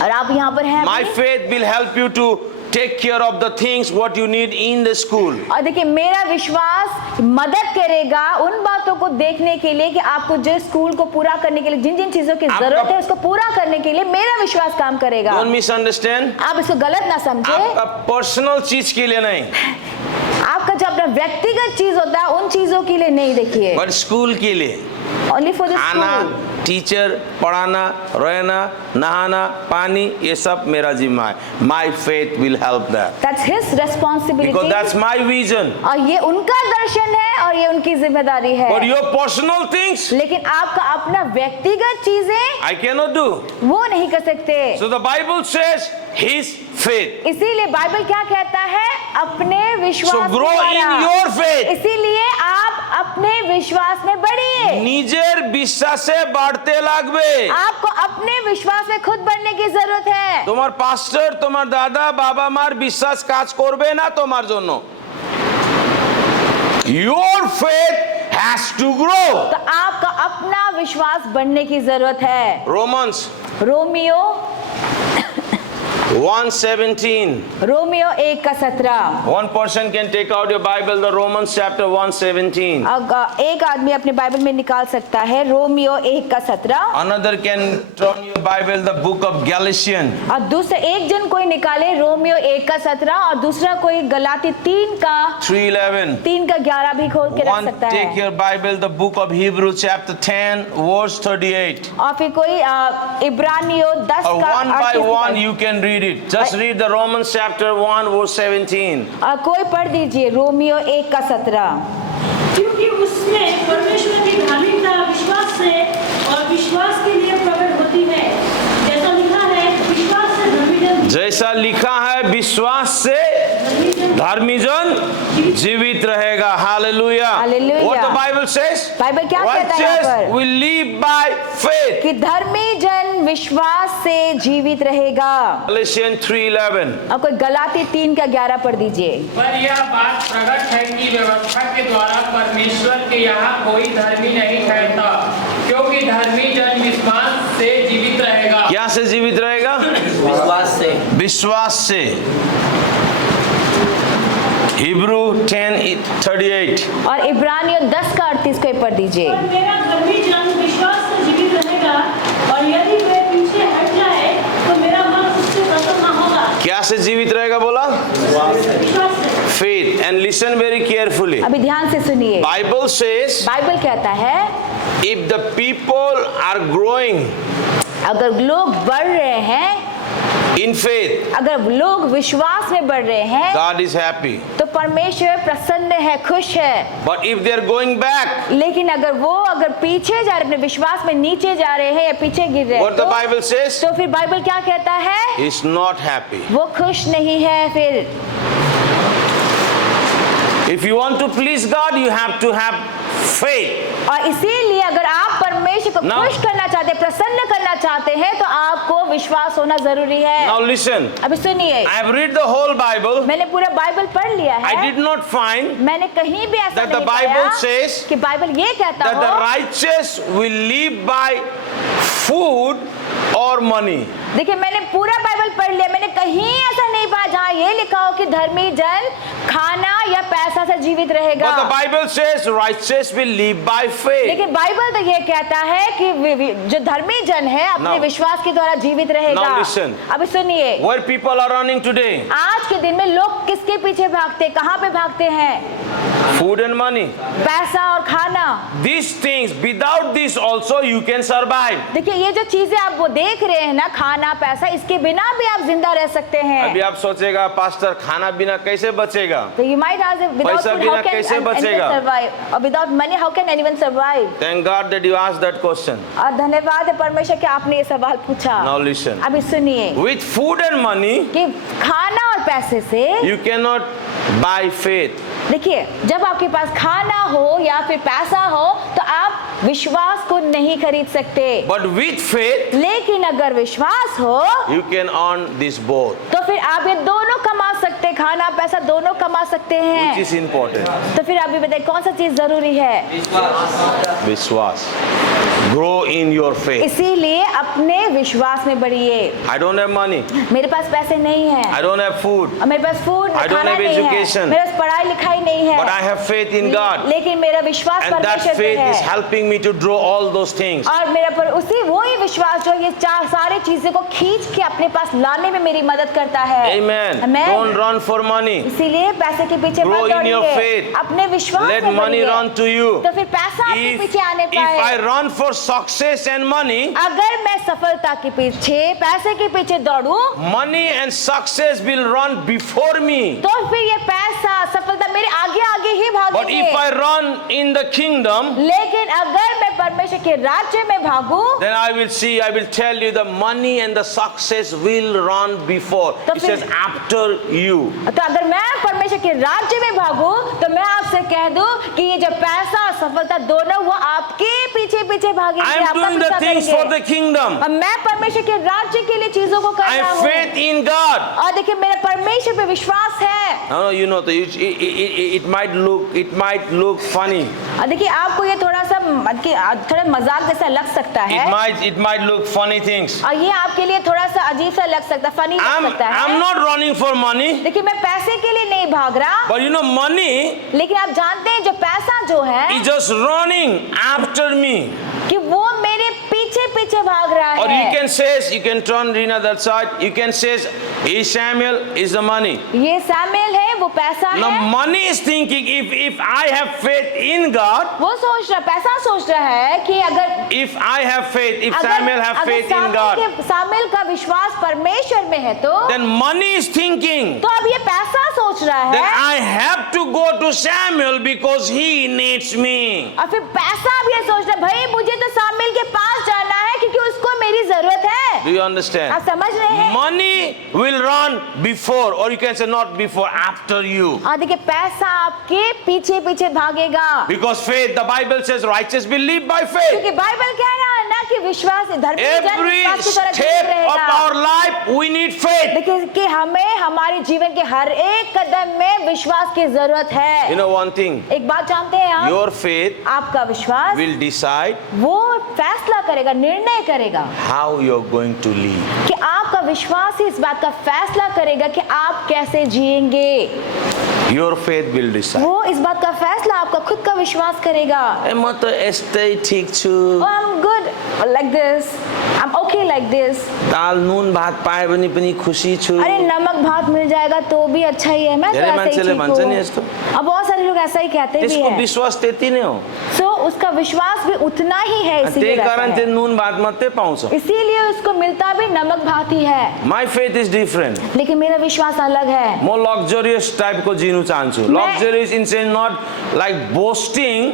और आप यहाँ पर हैं। My faith will help you to take care of the things what you need in the school. और देखिए मेरा विश्वास मदद करेगा उन बातों को देखने के लिए कि आपको जो स्कूल को पूरा करने के लिए जिन जिन चीजों की जरूरत है उसको पूरा करने के लिए मेरा विश्वास काम करेगा। Don't misunderstand. आप इसको गलत ना समझे। आपका पर्सनल चीज के लिए नहीं आपका जो अपना व्यक्तिगत चीज होता है उन चीजों के लिए नहीं देखिए। बट स्कूल के लिए ओनली फॉर द आना स्कूल। टीचर पढ़ाना रहना नहाना पानी ये सब मेरा जिम्मा है. My faith will help that that's his because responsibility. That's my vision. और ये उनका दर्शन है और ये उनकी जिम्मेदारी है। बट योर पर्सनल थिंग्स लेकिन आपका अपना व्यक्तिगत चीजें आई कैन नॉट डू. वो नहीं कर सकते। So the Bible says his faith. इसीलिए बाइबल क्या कहता है? अपने विश्वास So के grow द्वारा। in your faith. इसीलिए आप अपने विश्वास में बढ़िए। নিজের বিশ্বাসে বাড়তে লাগবে. आपको अपने विश्वास में खुद बढ़ने की जरूरत है। তোমার পাস্টার তোমার দাদা বাবা মার বিশ্বাস কাজ করবে না তোমার জন্য. Your faith has to grow. तो आपका अपना विश्वास बढ़ने की जरूरत है। Romans Romeo 1:17. Romeo 1:17। One person can take out your Bible, the Romans chapter 1:17. एक आदमी अपने बाइबल में निकाल सकता है Romeo 1:17। Another can turn your Bible, the book of Galatians. और दूसरा एक जन कोई निकाले रोमियो 1:17 और दूसरा कोई गलाती 3:11. 3:11 भी खोल के रख One सकता take है। your Bible, the book of Hebrews chapter 10 verse 38. और फिर कोई इब्रानियों 10 Or का one by 38 one you can read it. Just read the Romans chapter 1 verse 17. कोई पढ़ दीजिए रोमियो 1:17। क्योंकि उसमें परमेश्वर की धार्मिकता विश्वास से और विश्वास के लिए प्रकट होती है। जैसा लिखा है विश्वास से धर्मीजन जैसा लिखा है विश्वास से धर्मीजन जीवित रहेगा. Hallelujah. Hallelujah. What the Bible says? Bible क्या कहता है यहाँ Righteous पर? will live by faith. कि धर्मी जन विश्वास से जीवित रहेगा। Galatians 3:11. और कोई गलाती 3:11 पढ़ दीजिए। पर यह बात प्रकट है कि व्यवस्था के द्वारा परमेश्वर के यहाँ कोई धर्मी नहीं ठहरता, क्योंकि धर्मी जन विश्वास से जीवित रहेगा। क्या से जीवित रहेगा? विश्वास से। विश्वास से. हिब्रू 10:38. और इब्रानियों 10:38 को पढ़ दीजिए। पर मेरा धर्मी जन विश्वास से जीवित रहेगा और यदि वे पीछे हट जाए तो मेरा मन उससे प्रसन्न न होगा। क्या से जीवित रहेगा बोला? विश्वास से। faith. And listen very carefully. अभी ध्यान से सुनिए, Bible says बाइबल कहता है if the people are growing अगर लोग बढ़ रहे हैं, in faith, अगर लोग विश्वास में बढ़ रहे हैं, God is happy. तो परमेश्वर प्रसन्न है, खुश है। But if they are going back, लेकिन अगर पीछे जा रहे, अपने विश्वास में नीचे जा रहे हैं या पीछे गिर रहे what हैं, the Bible says, तो फिर बाइबल क्या कहता है? is not happy. वो खुश नहीं है। फिर If you want to please God, you have to have faith. और इसीलिए अगर आप परमेश्वर को Now- खुश करना चाहते हैं, प्रसन्न करना चाहते हैं, तो आपको विश्वास होना जरूरी है। Now listen, अभी सुनिए, I have read the whole Bible. मैंने पूरा बाइबल पढ़ लिया I है। did not find मैंने कहीं भी ऐसा that the नहीं Bible पाया says कि बाइबल ये कहता that the हो। righteous will live by food or money. देखिए, मैंने पूरा बाइबल पढ़ लिया, मैंने कहीं ऐसा नहीं पाया जहाँ ये लिखा हो कि धर्मी जन खाना या पैसा से जीवित रहेगा। But the Bible says righteous will live by faith. लेकिन बाइबल तो ये कहता है कि जो धर्मी जन है अपने Now- विश्वास के द्वारा जीवित रहेगा। Now listen. अभी सुनिए, Where people are running today? आज के दिन में लोग किसके पीछे भागते हैं, कहाँ पे भागते हैं? Food and money. पैसा और खाना। These things, without this also you can survive. देखिए, ये जो चीजें आप वो देख रहे हैं ना, खाना पैसा, इसके बिना भी आप जिंदा रह सकते अभी हैं। आप सोचेगा पास्टर खाना बिना कैसे बचेगा? तो you might ask, without पैसा food बिना how can कैसे anyone बचेगा? survive? Or without money how can anyone survive? Thank God that you asked that question. और धन्यवाद है परमेश्वर कि आपने ये सवाल पूछा। Now listen. अभी सुनिए With food and money, कि खाना और पैसे से, you cannot buy faith. देखिए, जब आपके पास खाना हो या फिर पैसा हो तो आप विश्वास को नहीं खरीद सकते। But with faith, लेकिन अगर विश्वास हो you can earn this both. तो फिर आप ये दोनों कमा सकते, खाना पैसा दोनों कमा सकते Which हैं। is important? तो फिर आप ये बताइए कौन सा चीज जरूरी है? विश्वास. Grow in your faith. इसीलिए अपने विश्वास में बढ़िए। I don't have money. मेरे पास पैसे नहीं है, I don't have food. और मेरे पास फूड I don't खाना have नहीं है, education. मेरे पास पढ़ाई लिखाई नहीं है, But I have faith in God. लेकिन मेरा विश्वास And that परमेश्वर पे faith है। is helping me to draw all those things. और मेरा पर उसी वही विश्वास जो ये सारी चीजें को खींच के अपने पास लाने में मेरी मदद करता है। Amen. Amen. Don't run for money. इसीलिए पैसे के पीछे Grow मत in your दौड़िए, faith. अपने विश्वास Let में money बढ़िए। run to you. तो फिर पैसा आपके पीछे आने If I पाए। run for success and money, अगर मैं सफलता के पीछे, पैसे के पीछे दौड़ूं, money and success will run before me. तो फिर ये पैसा सफलता मेरे आगे आगे ही But भागेंगे। if I run in the kingdom, लेकिन अगर मैं परमेश्वर के राज्य में भागूं, then I will tell you the money and the success will run before. तो It फिर- says after you. तो अगर मैं परमेश्वर के राज्य में भागूं, तो मैं आपसे कह दूं कि ये जो पैसा और सफलता दोनों वो आपके पीछे पीछे भागेंगे, I am आपका doing the पीछा things for the करेंगे। kingdom. और मैं परमेश्वर के राज्य के लिए चीजों को कर I रहा have हूँ। faith in God. और देखिए, मेरा परमेश्वर पे विश्वास है। No, you know, it might look funny. और देखिए, आपको ये थोड़ा सा थोड़ा मजाक जैसा लग सकता है, It might look funny things. और ये आपके लिए थोड़ा सा अजीब सा लग सकता है, फनी लग I'm सकता है। not running for money, देखिए, मैं पैसे के लिए नहीं भाग रहा, but you know, money लेकिन आप जानते हैं जो पैसा जो है is just running after me. कि वो मेरे पीछे पीछे भाग रहा Or है। you can turn Rina that side. You can say, is Samuel is the money. ये सामेल है, वो पैसा Now है। money is thinking if I have faith in God, वो सोच रहा, पैसा सोच रहा है कि अगर if I have faith, if Samuel have faith in God, सामेल का विश्वास परमेश्वर में है, तो then money is thinking अब ये पैसा सोच रहा that है, I have to go to Samuel because he needs me. और फिर पैसा अब ये सोच रहा है, भाई मुझे तो सामेल के पास जाना है क्योंकि उसको मेरी जरूरत है। Do you understand? आप समझ रहे हैं? Money will run before, or you can say not before, after you. और देखिए, पैसा आपके पीछे पीछे भागेगा, Because faith, the Bible says, righteous will live by faith. क्योंकि बाइबल कह रहा है ना कि विश्वास धर्मी जन Every विश्वास की तरह जीवित step of रहेगा। our life, we need faith. देखिए कि हमें हमारे जीवन के हर एक कदम में विश्वास की जरूरत है। You know one thing, एक बात जानते हैं आप, your faith आपका विश्वास will decide वो फैसला करेगा, निर्णय करेगा how you're going to live. कि आपका विश्वास ही इस बात का फैसला करेगा कि आप कैसे जिएंगे। Your faith will decide. वो इस बात का फैसला आपका खुद का विश्वास करेगा। ए म त यस्तै ठीक छु, Oh, I'm good like this. I'm okay like this. दाल नुन भात पाए भने पनि खुसी छु। अरे नमक भात मिल जाएगा तो भी अच्छा ही है, मैं तो धेरै ऐसे ही मान्छेले ठीक भन्छ नि हूँ। यस्तो। अब बहुत सारे लोग ऐसा ही कहते भी त्यसको हैं। विश्वास त्यति नै हो। सो उसका विश्वास भी उतना ही है, त्यही इसीलिए रहता कारण है। चाहिँ नुन भात मात्रै पाउँछ। इसीलिए उसको मिलता भी नमक भात ही है। My faith is different. लेकिन मेरा विश्वास अलग है। म लग्जरियस टाइपको जिनु चाहन्छु। Luxurious in sense not like boasting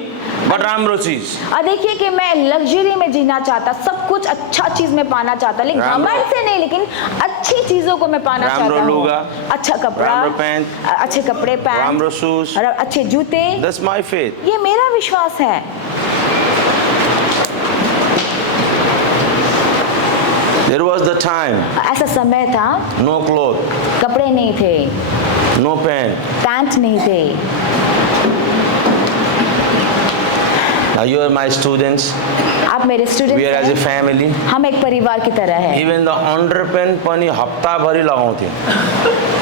but राम्रो चीज। और देखिए कि मैं लग्जरी में जीना चाहता, सब कुछ अच्छा चीज में पाना चाहता, लेकिन घमंड से नहीं, लेकिन अच्छी चीजों को मैं पाना चाहता हूँ। लुगा, अच्छा कपड़ा, राम्रो पैंट, अच्छे कपड़े पैंट, राम्रो शूज और अच्छे जूते। That's my faith. ये मेरा विश्वास है। देयर वाज द टाइम ऐसा समय था, नो क्लोथ, कपड़े नहीं थे, नो पैंट। पैंट नहीं थे। You are my students. आप मेरे We are as a student हैं। family. हम एक परिवार की तरह है। Even the underpant पनि हप्ताभरि लगाउँथे।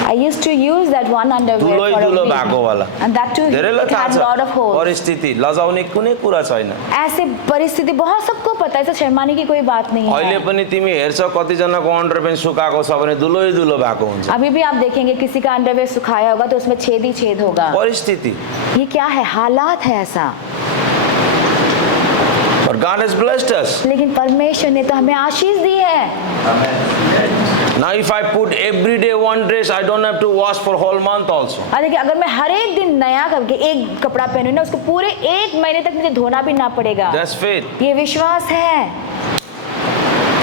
I used to use that one underwear दुलो for a दुलो week. भएको वाला। And that too, धेरैलाई it थाहा had lot of छ holes. परिस्थिति लजाउने कुनै कुरा छैन। ऐसे परिस्थिति बहुत सबको पता है, ऐसा शर्माने की कोई बात नहीं अहिले है। पनि तिमी हेर्छौ कतिजनाको अन्डरपेन्ट सुकाएको छ भने दुलो दुलो भएको हुन्छ। अभी भी आप देखेंगे किसी का अंडरवेयर सुखाया होगा तो उसमें छेद ही छेद होगा। परिस्थिति। ये क्या है? हालात है ऐसा। But God has blessed us. लेकिन परमेश्वर ने तो हमें आशीष दी है। Now if I put every day one dress, I don't have to wash for whole month also. और देखिए, अगर मैं हर एक दिन नया करके एक कपड़ा पहनूं ना, उसको पूरे एक महीने तक मुझे धोना भी ना पड़ेगा। That's faith. ये विश्वास है।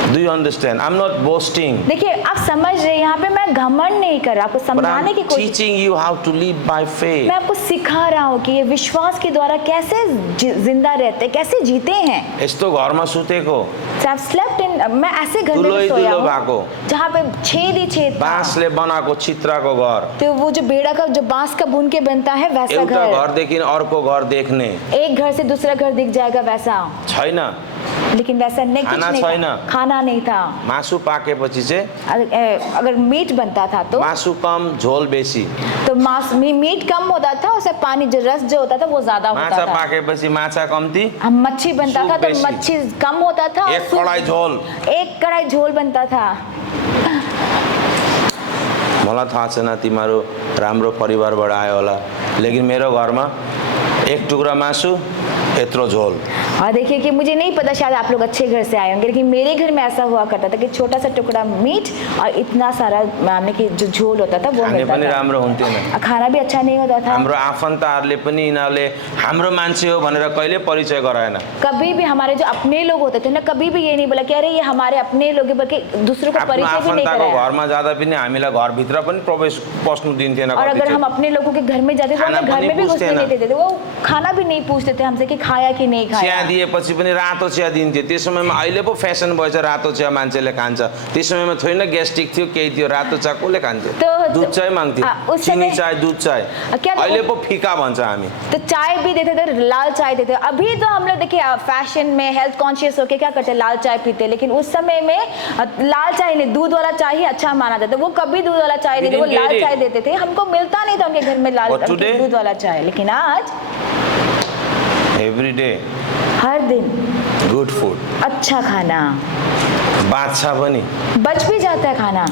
Do you understand? I'm not boasting. देखिए, आप समझ रहे हैं, यहाँ पे मैं घमंड नहीं कर रहा, आपको But समझाने की I'm कोशिश, teaching you how to live by faith. मैं आपको सिखा रहा हूँ कि ये विश्वास के द्वारा कैसे जिंदा रहते, कैसे जीते हैं। यस्तो घरमा सुतेको So I've slept in, मैं ऐसे घर में दुलो भी ही सोया दुलो हूँ भएको। जहाँ पे छेद ही छेद था। बाँसले बनाएको चित्राको घर। तो वो जो बेड़ा का जो बांस का बुन के बनता है वैसा एउटा घर, घरदेखि अर्को घर देख्ने एक घर से दूसरा घर दिख जाएगा वैसा, छैन। लेकिन वैसा नहीं, कुछ खाना नहीं छैन। था, खाना नहीं था। मासु पाकेपछि चाहिँ अगर मीट बनता था तो मासु कम झोल बेसी। तो मीट कम होता था, उससे पानी जो रस जो होता था वो ज्यादा होता माछा था। पाकेपछि माछा कम्ती, हम मच्छी बनता सूप था तो बेसी। मच्छी कम होता था और एक सूप- कडाई झोल। एक कढ़ाई झोल बनता था। मलाई थाहा छैन तिमीहरू राम्रो परिवारबाट आयो होला, लेकिन मेरो घरमा एक टुक्रा मासु यत्रो झोल। और देखिए कि मुझे नहीं पता, शायद आप लोग अच्छे घर से आए होंगे, लेकिन मेरे घर में ऐसा हुआ करता था कि छोटा सा टुकड़ा मीट और इतना सारा माने कि जो झोल होता था वो खाने मिलता पनि था। राम्रो हुन्थेन। और खाना भी अच्छा नहीं होता था। हाम्रो आफन्तहरूले पनि यिनीहरूले हाम्रो मान्छे हो भनेर कहिले परिचय गराएन। कभी भी हमारे जो अपने लोग होते थे ना, कभी भी ये नहीं बोला कि अरे ये हमारे अपने लोग हैं, बल्कि दूसरों को आफ्नो परिचय भी नहीं आफन्तको कराया। घरमा जाँदा पनि हामीलाई घरभित्र पनि प्रवेश पस्नु दिन्थेन। और अगर हम अपने लोगों के घर में जाते तो खाना हमें घर पनि में भी घुसने पूछते नहीं ना। देते थे, वो खाना भी नहीं पूछते थे हमसे कि खाया कि नहीं चिया खाया। दिएपछि पनि रातो चिया दिन्थ्यो। त्यो समयमा अहिले पो फेसन भएछ रातो चिया मान्छेले खान्छ। त्यो समयमा थोरै ग्यास्ट्रिक थियो, केही थियो, रातो चिया कसले खान्थ्यो? तो- दुध चाय माग्थ्यो, उस चिनी समय- चाय, दूध चाय। क्या था- अहिले पो फिका भन्छ हामी। तो चाय भी देते थे, लाल चाय देते थे। अभी तो हम लोग देखिए फैशन में हेल्थ कॉन्शियस होके क्या करते हैं, लाल चाय पीते, लेकिन उस समय में लाल चाय नहीं, दूध वाला चाय ही अच्छा माना जाता। वो कभी दूध वाला चाय देते, वो didn't get लाल it. चाय देते थे, हमको मिलता नहीं था उनके घर में लाल But today? दूध वाला चाय। लेकिन आज एभ्री डे हर दिन गुड फूड। अच्छा खाना, बादशाह पनि बच भी जाता है खाना।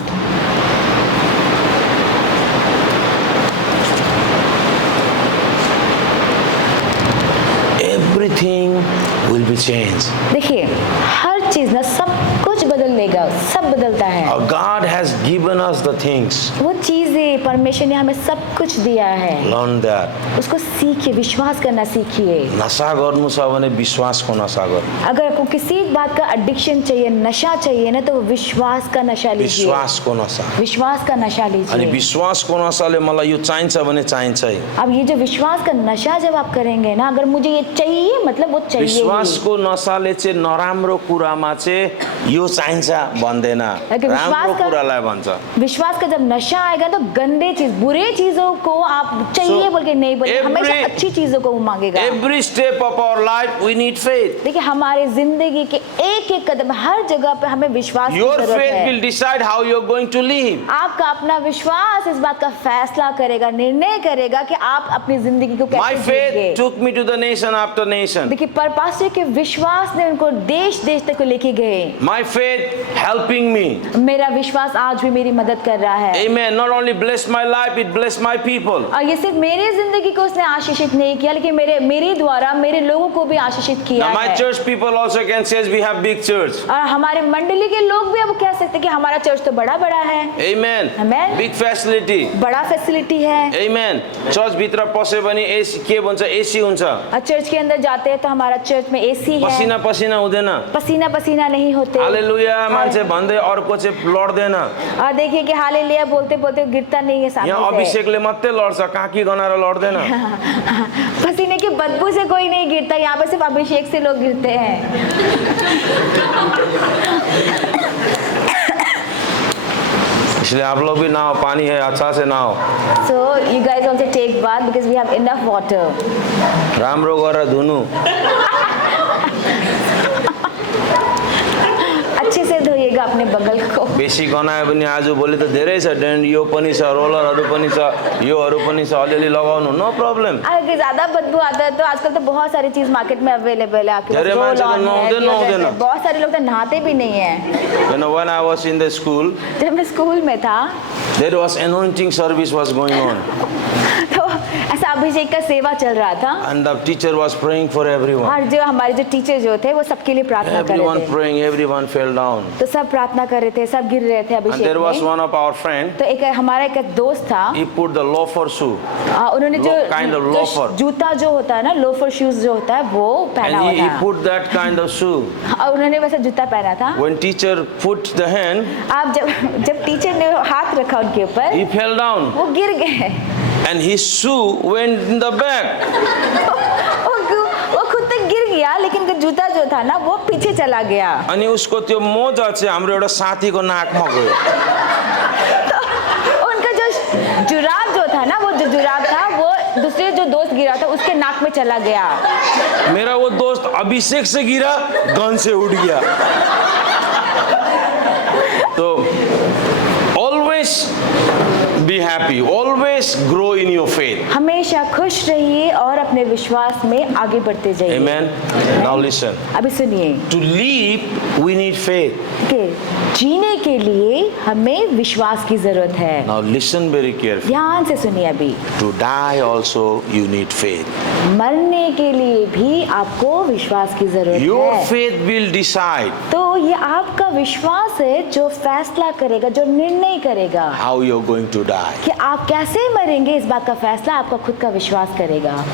everything will be changed. देखिए हर चीज ना सब कुछ बदल देगा, सब बदलता है। God has given us the things. वो चीजें परमेश्वर ने हमें सब कुछ दिया है, Learn that. उसको सीखिए, विश्वास करना सीखिए। नशा गर्नु छ भने विश्वासको नशा गर्नु। अगर आपको किसी बात का एडिक्शन चाहिए, नशा चाहिए ना, तो विश्वास का नशा लीजिए। विश्वासको नशा। विश्वास का नशा अनि लीजिए। विश्वासको नशाले मलाई यो चाहिन्छ भने चाहिन्छ है। अब ये जो विश्वास का नशा जब आप करेंगे ना, अगर मुझे ये चाहिए मतलब वो चाहिए ही। विश्वासको नशाले चाहिँ नराम्रो कुरामा चाहिँ यो चाहिन्छ चाहिन्छ भन्दैन, लेकिन राम्रो विश्वास का- कुरालाई भन्छ। विश्वास का जब नशा आएगा तो गंदे चीज, बुरे चीजों को आप चाहिए So, बोल के नहीं बोले, हमेशा every- अच्छी चीजों को वो मांगेगा। Every step of our life we need faith. देखिए हमारे जिंदगी के एक एक कदम, हर जगह पे हमें विश्वास की Your जरूरत faith है। will decide how you're going to live. आपका अपना विश्वास इस बात का फैसला करेगा, निर्णय करेगा कि आप अपनी जिंदगी को My कैसे faith जिएंगे। took me to the nation after nation. देखिए पर पास्टर के विश्वास ने उनको देश देश तक लेके गए। My faith helping me. मेरा विश्वास आज भी मेरी मदद कर रहा है। Amen. Not only blessed my life, it blessed my people. और ये सिर्फ मेरी जिंदगी को उसने आशीषित नहीं किया, लेकिन मेरे द्वारा मेरे लोगों को भी आशीषित किया Now my है। church people also can say we have big church. और हमारे मंडली के लोग भी अब कह सकते हैं कि हमारा चर्च तो बड़ा बड़ा है, Amen. Amen. Big facility. बड़ा फैसिलिटी है। Amen. चर्च भित्र पस्यो भने एसी के भन्छ, एसी हुन्छ, और चर्च के अंदर जाते हैं तो हमारा चर्च में एसी है, पसिना पसिना हुँदैन। पसीना पसीना नहीं होते। हालेलुया। मान्छे भन्दै अर्को चाहिँ लड्दैन। और देखिए कि हालेलुया बोलते बोलते गिरता नहीं है सामने यहाँ से। अभिषेकले मात्रै लड्छ, काकी गनाएर लड्दैन। पसीने की बदबू से कोई नहीं गिरता, यहाँ पे सिर्फ अभिषेक से लोग गिरते हैं। इसलिए आप लोग भी नहाओ, पानी है, अच्छा से नहाओ। So you guys also take bath because we have enough water. राम्रो गरेर धुनु। अच्छे से धोइएगा अपने बगल को। बेसी गनायो भने आज भोलि त धेरै छ, डेन्ड यो पनि छ, रोलरहरू पनि छ, योहरू पनि छ, अलिअलि लगाउनु, नो प्रब्लम। अगर ज्यादा बदबू आता है तो आजकल तो बहुत सारी चीज मार्केट में अवेलेबल है, आपके पास अरे roll मान्छे तो on है, नहाउँदैन, deodorant है। नहाउँदैन। बहुत सारे लोग तो नहाते भी नहीं है। You know, when I was in the school, जब मैं स्कूल में था there was anointing service was going on, तो ऐसा अभिषेक का सेवा चल रहा था, and the teacher was praying for everyone. और जो हमारे जो टीचर जो थे वो सबके लिए प्रार्थना कर Everyone रहे थे। praying, everyone fell down. तो सब प्रार्थना कर रहे थे, सब गिर रहे थे And अभिषेक there was में। one of our friend, तो एक हमारा एक दोस्त था, he put the loafer shoe, उन्होंने जो kind of जो loafer. जूता जो होता है ना, लोफर शूज जो होता है वो पहना and he हुआ था, put that kind of shoe. और उन्होंने वैसा जूता पहना था। When teacher put the hand, आप जब टीचर ने हाथ रखा उनके ऊपर, he fell down, वो गिर गए। and his shoe went in the back. वो खुद तक गिर गया, लेकिन जूता जो था ना वो पीछे चला गया। अनि उसको त्यो मोजा चाहिँ हाम्रो एउटा साथीको नाकमा गयो। उनका जो जुराब जो था ना, वो जो जुराब था वो दूसरे जो दोस्त गिरा था उसके नाक में चला गया। मेरा वो दोस्त अभिषेक से गिरा, गन से उड़ गया। तो always be happy, always grow in your faith. हमेशा खुश रहिए और अपने विश्वास में आगे बढ़ते जाइए। Amen. Now listen. अभी सुनिए To live, we need faith. कि जीने के लिए हमें विश्वास की जरूरत है। Now listen very carefully. ध्यान से सुनिए अभी। To die also, you need faith. मरने के लिए भी आपको विश्वास की जरूरत Your है। faith will decide तो ये आपका विश्वास है जो फैसला करेगा, जो निर्णय करेगा how you're going to die. कि आप कैसे मरेंगे। इस बात का फैसला आपका खुद का विश्वास करेगा।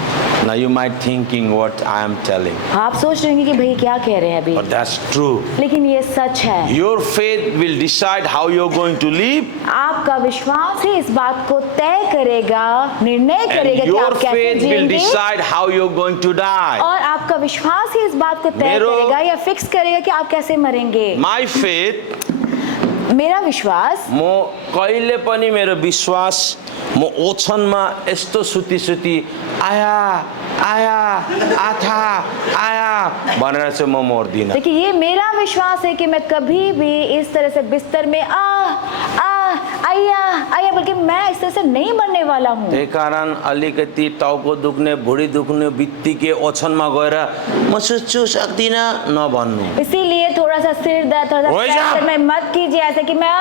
Now you might thinking what I am telling, आप सोच रहे होंगे कि भाई क्या कह रहे हैं अभी, but that's true. लेकिन ये सच है। Your faith will decide how you're going to live, आपका विश्वास ही इस बात को तय करेगा, निर्णय and करेगा कि your आप कैसे faith will जिएंगे, decide how you're going to die. और आपका विश्वास ही इस बात को तय मेरो- करेगा या फिक्स करेगा कि आप कैसे मरेंगे। My faith, मेरा विश्वास, म कहिले पनि मेरो विश्वास म ओछनमा यस्तो सुती सुती आया आया आथा आया भनेर चाहिँ म मर्दिनँ। देखिए ये मेरा विश्वास है कि मैं कभी भी इस तरह से बिस्तर में आया आया बल्कि मैं इस तरह से नहीं मरने वाला हूँ। त्यही कारण अलिकति टाउको दुख्ने भुँडी दुख्ने बित्तिकै ओछनमा गएर म सुत्छु सक्दिनँ नभन्नु। इसीलिए थोड़ा सा सिर दर्द, थोड़ा हो जा। सा में मत कीजिए ऐसे कि मैं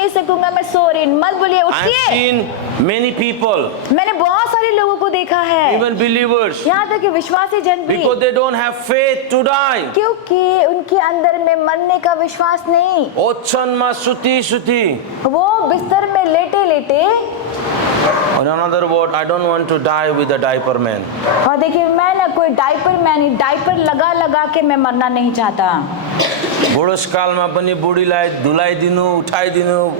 नहीं सकूंगा, मैं सो रही, मत बोलिए, I have उठिए। seen many people, मैंने बहुत सारे लोगों को देखा है, even believers, यहाँ तक कि विश्वासी जन भी, because they don't have faith to die. क्योंकि उनके अंदर में मरने का विश्वास नहीं। ओछनमा सुती सुती। वो बिस्तर में लेटे लेटे, In another word, I don't want to die with a diaper man. और देखिए मैं ना कोई डाइपर मैन, डाइपर लगा लगा के मैं मरना नहीं चाहता। बुढोसकालमा पनि बुढीलाई धुलाइदिनु उठाइदिनु,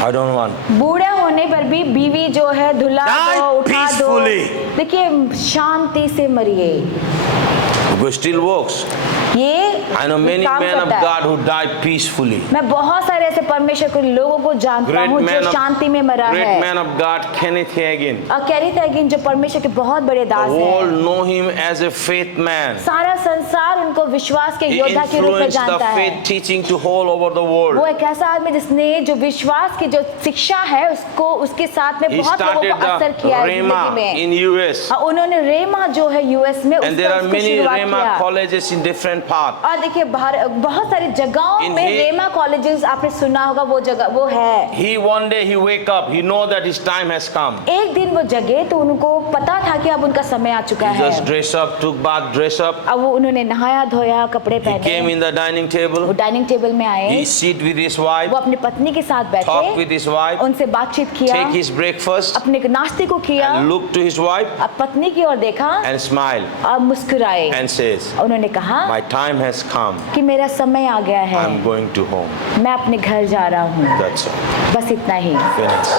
I don't want. बूढ़े होने पर भी बीवी जो है धुला Die दो, उठा दो। peacefully. देखिए शांति से मरिए। It still works. ये I know many काम men of करता है। God who died peacefully. मैं बहुत सारे ऐसे परमेश्वर के लोगों को जानता Great हूँ man जो शांति में मरा great है। man of God, Kenneth Hagin. और कैरिथ हैगिन जो परमेश्वर के बहुत बड़े The दास world हैं। know him as a faith man. सारा संसार उनको विश्वास के He योद्धा के रूप में influenced जानता the है। faith teaching to all over the वो world. एक ऐसा आदमी जिसने जो विश्वास की जो शिक्षा है उसको उसके साथ में He बहुत लोगों started को असर किया है the जिंदगी Rhema में। in US. और उन्होंने रेमा जो है यूएस में And there are उसको many शुरुआत Rhema किया। colleges in different parts. और देखिए बाहर बहुत सारी जगहों In में he- रेमा कॉलेजेस आपने सुना होगा वो जगह वो है। He one day he wake up, he know that his time has come. एक दिन वो जगह तो उनको पता था कि अब उनका समय आ चुका He है। just dress up, took bath, dress up. अब वो उन्होंने नहाया धोया कपड़े He came पहने in the dining वो table. डाइनिंग टेबल में आए He sit with his wife, वो अपनी पत्नी के साथ talk बैठे with his wife, उनसे बातचीत किया take his breakfast, अपने नाश्ते को किया and look to his wife अब पत्नी की ओर देखा and smile और मुस्कुराए and says, उन्होंने कहा "My time has come. कि मेरा समय आ गया है I'm going to home." मैं अपने घर जा रहा हूँ। That's all. बस इतना ही Finish.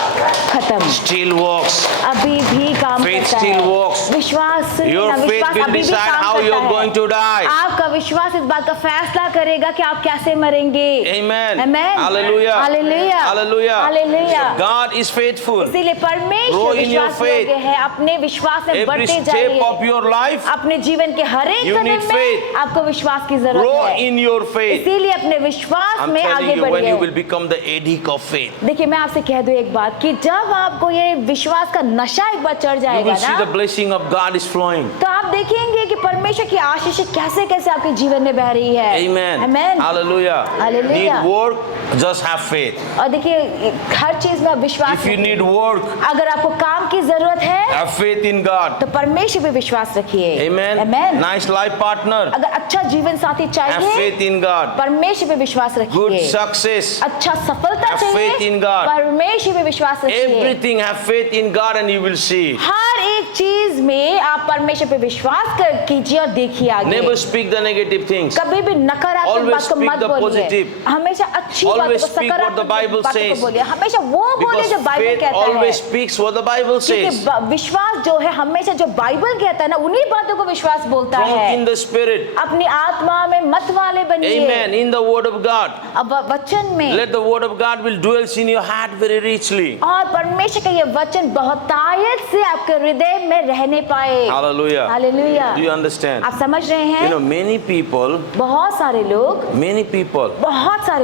खत्म। Still works. अभी भी काम Faith करता still है works. विश्वास सुनिए Your ना, faith विश्वास will अभी भी decide काम how करता you're है। going to die. आपका विश्वास इस बात का फैसला करेगा कि आप कैसे मरेंगे। Amen. Amen. Hallelujah. Hallelujah. Hallelujah. Hallelujah. So God is faithful. इसीलिए Grow परमेश्वर in your विश्वास faith. योग्य है। अपने विश्वास में Every बढ़ते step जाइए। of your life, अपने जीवन के हर एक You need कदम में faith. आपको विश्वास की जरूरत grow है। in your faith. इसीलिए अपने विश्वास I'm में telling आगे you, when you will बढ़िए। become the addict of faith, देखिए मैं आपसे कह दूं एक बात कि जब आपको ये विश्वास का नशा एक बार चढ़ you जाएगा will see the ना blessing of God is flowing. तो आप देखेंगे कि परमेश्वर की आशीष कैसे कैसे आपके जीवन में बह रही है। Amen. Amen. Hallelujah. Hallelujah. Need work, just have faith. और देखिए हर चीज में आप विश्वास If you रखिए। need work, अगर आपको काम की जरूरत है have faith in God. तो परमेश्वर पे विश्वास रखिए। Amen. Amen. Nice life partner, अगर अच्छा जीवन साथी have चाहिए faith in God. परमेश्वर पे विश्वास Good रखिए। success, अच्छा सफलता Have faith in चाहिए God. परमेश्वर पे विश्वास रखिए। everything have faith in God and you will see. हर एक चीज में आप परमेश्वर पे विश्वास कीजिए और देखिए आगे। Never speak the negative things. कभी भी नकारात्मक Always बात को speak मत the बोलिए। positive. हमेशा अच्छी बातों Always को speak what the सकारात्मक Bible बातों को says. बोलिए। हमेशा वो बोलिए Because जो बाइबल faith कहता है। always speaks what the Bible क्योंकि says. विश्वास जो है हमेशा जो बाइबल कहता है ना उन्हीं बातों को विश्वास बोलता Drunk है। in the spirit. अपनी आत्मा में मत वाले बनिए। Amen. In the word of God. अब वचन में Let the word of God will dwells in your heart very richly. और परमेश्वर का ये वचन बहुतायत से आपके हृदय में रहने पाए। Hallelujah. Hallelujah. Do you understand? आप समझ रहे You हैं? know, many people, बहुत सारे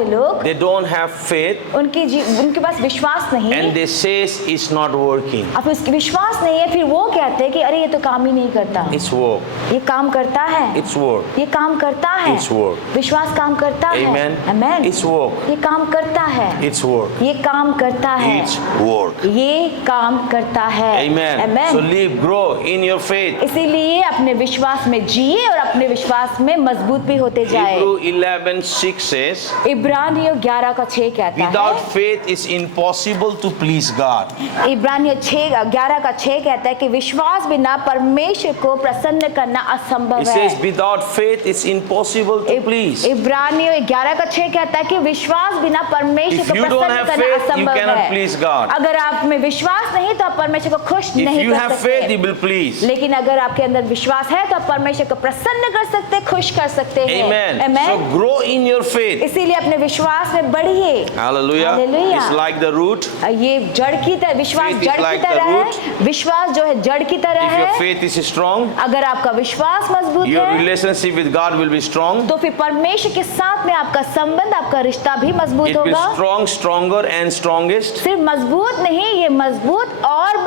लोग they don't have faith उनके पास विश्वास नहीं and they says it's not working. अब उसकी विश्वास नहीं है फिर वो कहते हैं कि अरे ये तो काम ही नहीं करता। It's work. ये काम करता है। It's work. ये काम करता है। It's work. विश्वास काम करता है। Amen. Amen. It's work. ये काम करता है। It's work. ये काम करता है। It's work. ये काम करता है। Amen. Amen. So live, grow in your faith. इसीलिए अपने विश्वास में जिए और अपने विश्वास में मजबूत भी होते जाए। Hebrew 11:6 says, इब्रानियों 11:6 कहता without है। faith it's impossible to please God. इब्रानियों 11:6 कहता है कि विश्वास बिना परमेश्वर को प्रसन्न करना असंभव It है। says without faith it's impossible to please. इब्रानियों 11:6 कहता है कि विश्वास बिना परमेश्वर If को you don't प्रसन्न have करना faith, you असंभव cannot है। please God. अगर आप में विश्वास नहीं तो आप परमेश्वर को खुश If नहीं you कर have faith, सकते। you will please. लेकिन अगर आपके अंदर विश्वास है तो आप परमेश्वर को प्रसन्न कर सकते, खुश कर सकते हैं। Amen. Amen. So grow in your faith. इसीलिए अपने विश्वास में बढ़िए। Hallelujah. Hallelujah. It's like the root. ये जड़ की तरह विश्वास Faith is जड़ की like the तरह root. है। विश्वास जो है जड़ की तरह If your है। faith is strong, अगर आपका विश्वास मजबूत your है relationship with God will be strong. तो फिर परमेश्वर के साथ में आपका संबंध, आपका रिश्ता भी मजबूत It will होगा। be strong, stronger and strongest. सिर्फ मजबूत नहीं, ये मजबूत और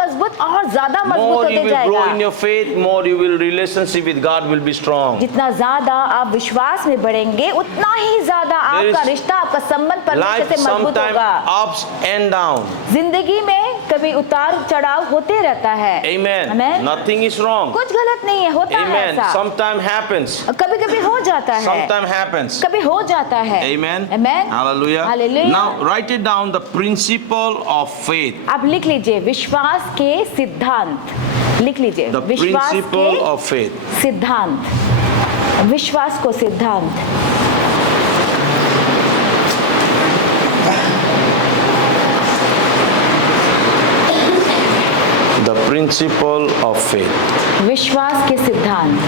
ज्यादा मजबूत More you होते will grow in जाएगा। your faith, more you will relationship with God will be strong. जितना ज्यादा आप विश्वास में बढ़ेंगे उतना ही ज्यादा There is आपका रिश्ता, आपका संबंध परमेश्वर Life से मजबूत sometimes होगा। ups and down. जिंदगी में कभी उतार चढ़ाव होते रहता है। Amen. Amen. Nothing is wrong. कुछ गलत नहीं है, होता है Amen. ऐसा। Sometimes happens. कभी कभी हो जाता है। Sometimes happens. कभी हो जाता है। Amen. Amen. Hallelujah. Hallelujah. Now write it down, the principle of faith. आप लिख लीजिए विश्वास के सिद्धांत। लिख लीजिए The विश्वास principle के of faith. सिद्धांत। विश्वास को सिद्धांत। The principle of faith. विश्वास के सिद्धांत।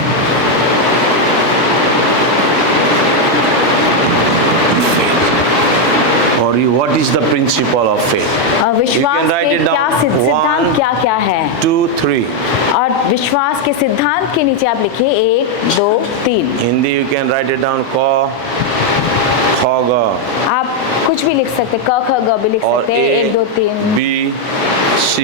or what is the principle of faith? विश्वास can write के it down. क्या सिद्धांत 1, क्या क्या है? 2, 3. और विश्वास के सिद्धांत के नीचे आप लिखिए 1, 2, 3। Hindi you can write it down. Ka, kha, ga. आप कुछ भी लिख सकते, क ख ग भी लिख और सकते हैं, 1, 2, 3। B, C.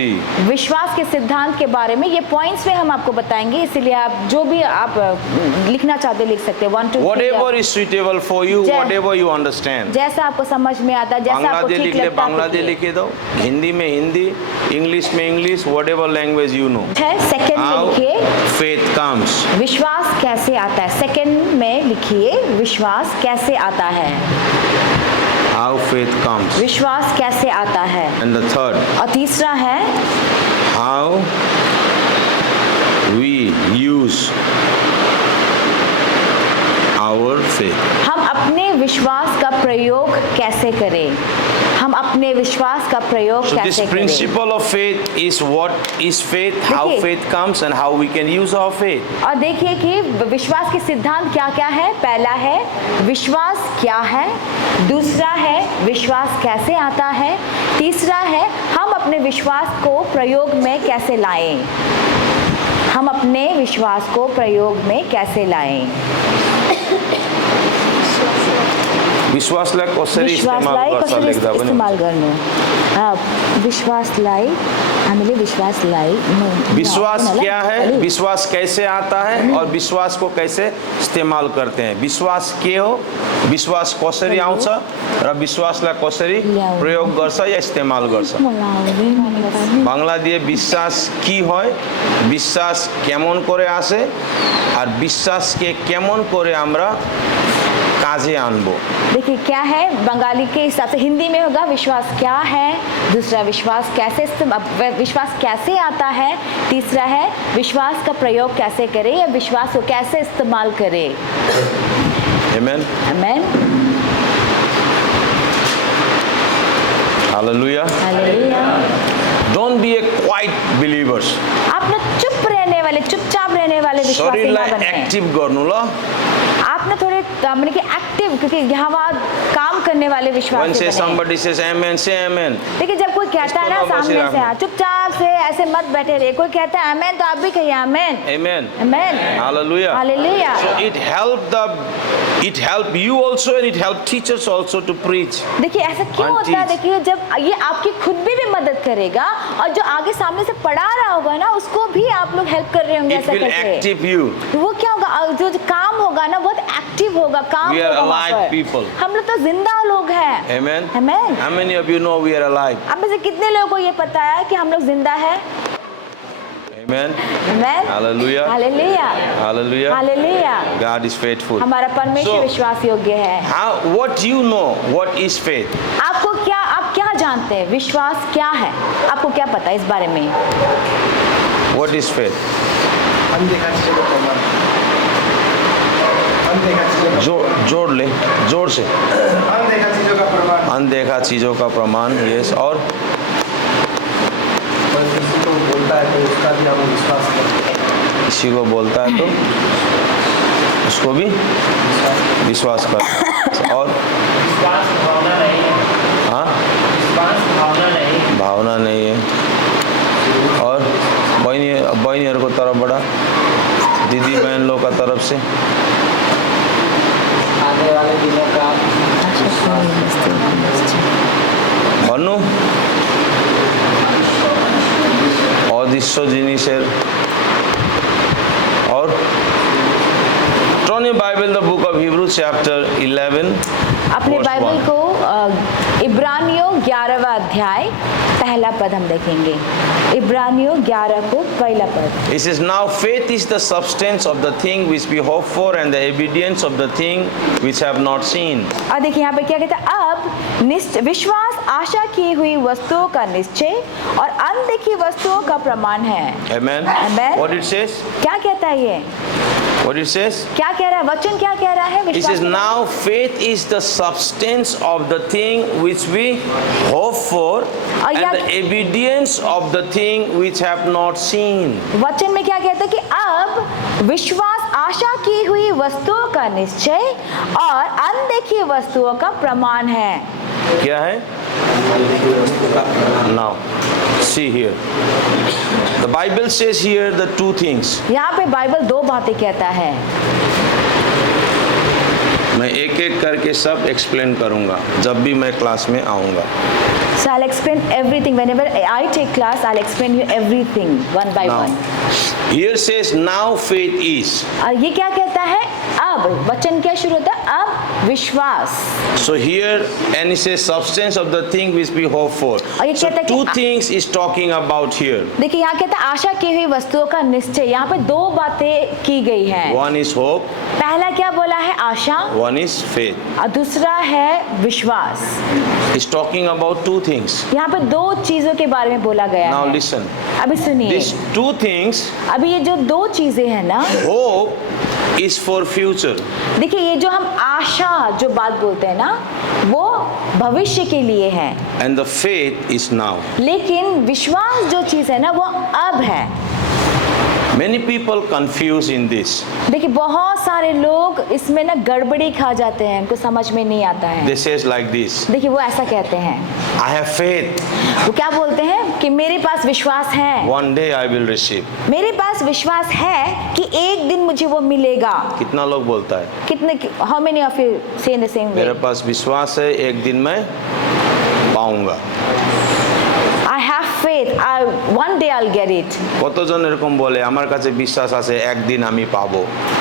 विश्वास के सिद्धांत के बारे में ये पॉइंट्स में हम आपको बताएंगे, इसलिए आप जो भी आप लिखना चाहते लिख सकते हैं। 1, 2, 3 Whatever is suitable for you, जै- whatever you understand. जैसा आपको समझ में आता है, जैसा आपको बांग्लादेश ठीक लिख ले, लगता है। बांग्लादेश लिखे दो, हिंदी में हिंदी, इंग्लिश में English, whatever language you know. है सेकंड में How लिखिए faith comes. विश्वास कैसे आता है। सेकंड में लिखिए विश्वास कैसे आता है। How faith comes. विश्वास कैसे आता है। And the third, और तीसरा है how we use our faith. हम अपने विश्वास का प्रयोग कैसे करें। हम अपने विश्वास का प्रयोग So this कैसे करें। principle of faith is what is faith, how देखिए। faith comes and how we can use our faith. और देखिए कि विश्वास के सिद्धांत क्या क्या है। पहला है विश्वास क्या है, दूसरा है विश्वास कैसे आता है, तीसरा है हम अपने विश्वास को प्रयोग में कैसे लाएं। हम अपने विश्वास को प्रयोग में कैसे लाएं। विश्वासलाई कसरी विश्वासलाई इस्तेमाल गर्छ कसरी लेख्दा पनि इस्तेमाल गर्नु। विश्वासलाई हामीले विश्वासलाई विश्वास क्या है, विश्वास कैसे आता है और विश्वास को कैसे इस्तेमाल करते हैं। विश्वास के हो, विश्वास कसरी आउँछ र विश्वासलाई कसरी प्रयोग गर्छ या इस्तेमाल गर्छ। বাংলা দিয়ে বিশ্বাস কি হয়, বিশ্বাস কেমন করে আসে আর বিশ্বাসকে কেমন করে আমরা কাজে আনবো। देखिए क्या है बंगाली के हिसाब से, हिंदी में होगा विश्वास क्या है, दूसरा विश्वास कैसे विश्वास कैसे आता है, तीसरा है विश्वास का प्रयोग कैसे करें या विश्वास को कैसे इस्तेमाल करें। Amen, amen, hallelujah. Hallelujah. Don't be a quiet believers. आप ना चुप रहने वाले, चुपचाप रहने वाले विश्वासी ना शरीरलाई बने। एक्टिभ गर्नु ल। आप ना थोड़े मतलब कि एक्टिव, क्योंकि यहाँ वहाँ काम करने वाले When विश्वासी say बने। somebody says amen, say amen. देखिए जब कोई कहता है ना इसको सामने बस से रखो। चुपचाप से ऐसे मत बैठे रहे। कोई कहता है आमेन तो आप भी कहिए आमेन। Amen. Amen, Hallelujah. Hallelujah. So it help you also and it help teachers also to preach. देखिए ऐसा क्यों And होता है, teach. देखिए जब ये आपकी खुद भी मदद करेगा और जो आगे सामने से पढ़ा रहा होगा ना उसको भी आप लोग हेल्प कर रहे होंगे It ऐसा will करके। active you. वो क्या होगा, जो काम होगा ना बहुत एक्टिव होगा, काम We are होगा वहाँ alive पर। people. हम लोग तो जिंदा लोग हैं। Amen. Amen. How many of you know we are alive? आप में से कितने लोगों को ये पता है कि हम लोग जिंदा है। Amen. Amen, Hallelujah. Hallelujah, Hallelujah. Hallelujah. God is faithful. हमारा परमेश्वर So, विश्वास योग्य है। what you know, what is faith? आपको क्या, आप क्या जानते हैं विश्वास क्या है, आपको क्या पता है इस बारे में। What is faith? अनदेखा चीजों का प्रमाण। अनदेखा चीजों का जोड़ ले, जोर से। अनदेखा चीजों का प्रमाण। अनदेखा चीजों का प्रमाण। यस। और किसी को बोलता है तो उसका भी हम विश्वास करते हैं। किसी को बोलता है तो उसको भी विश्वास कर। और विश्वास भावना नहीं है। हाँ, विश्वास भावना नहीं है। भावना नहीं है। और बहनीहरूको तर्फबाट, दिदी बहन लोग का तरफ से आने वाले दिनों का भन्नु अदृश्य जिनिसेर। और turn your Bible, the book of Hebrews chapter 11 अपने verse बाइबल 1. को इब्रानियों 11वां अध्याय पहला पद हम देखेंगे। इब्रानियों 11 को पहला पद। It says, now faith is the substance of the thing which we hope for and the evidence of the thing which have not seen. और देखिए यहाँ पे क्या कहता है, अब विश्वास आशा की हुई वस्तुओं का निश्चय और अनदेखी वस्तुओं का प्रमाण है। Amen. Amen. What it says? क्या कहता है ये, What it says? क्या कह रहा है वचन, क्या कह रहा है It विश्वास says, के बारे में? now faith is the substance of the thing which we hope for and या- the evidence of the thing which have not seen. वचन में क्या कहता है कि अब विश्वास आशा की हुई वस्तुओं का निश्चय और अनदेखी वस्तुओं का प्रमाण है। क्या है? Now, see here. The Bible says here the two things. यहाँ पे बाइबल दो बातें कहता है। मैं एक एक करके सब एक्सप्लेन करूंगा जब भी मैं क्लास में आऊंगा। So I'll explain everything. Whenever I take class, I'll explain you everything one by one. Here says now faith is. और ये क्या कहता है? अब वचन क्या शुरू होता है? अब विश्वास। So here and it says substance of the thing which we hope for. और ये So कहता है two कि things is talking about here. देखिए यहाँ कहता है आशा की हुई वस्तुओं का निश्चय। यहाँ पे दो बातें की गई हैं। One is hope, पहला क्या बोला है? आशा। one is faith. और दूसरा है विश्वास। It's talking about two things. यहाँ पे दो चीजों के बारे में बोला गया Now है। listen. अभी सुनिए। These two things, अभी ये जो दो चीजें हैं ना, hope is for future. देखिए ये जो हम आशा जो बात बोलते हैं ना, वो भविष्य के लिए है। And the faith is now. लेकिन विश्वास जो चीज है ना, वो अब है। Many people confuse in this. देखिए बहुत सारे लोग इसमें ना गड़बड़ी खा जाते हैं, उनको समझ में नहीं आता है। They says like this. देखिए वो ऐसा कहते हैं, I have faith. वो क्या बोलते हैं कि मेरे पास विश्वास है, One day I will receive. मेरे पास विश्वास है कि एक दिन मुझे वो मिलेगा। कितना लोग बोलता है? कितने, हाउ मेनी ऑफ यू से इन द सेम वे? मेरे पास विश्वास है एक दिन मैं पाऊंगा। I have faith, one day I'll get it. কতজন এরকম বলে আমার কাছে বিশ্বাস আছে একদিন আমি পাবো।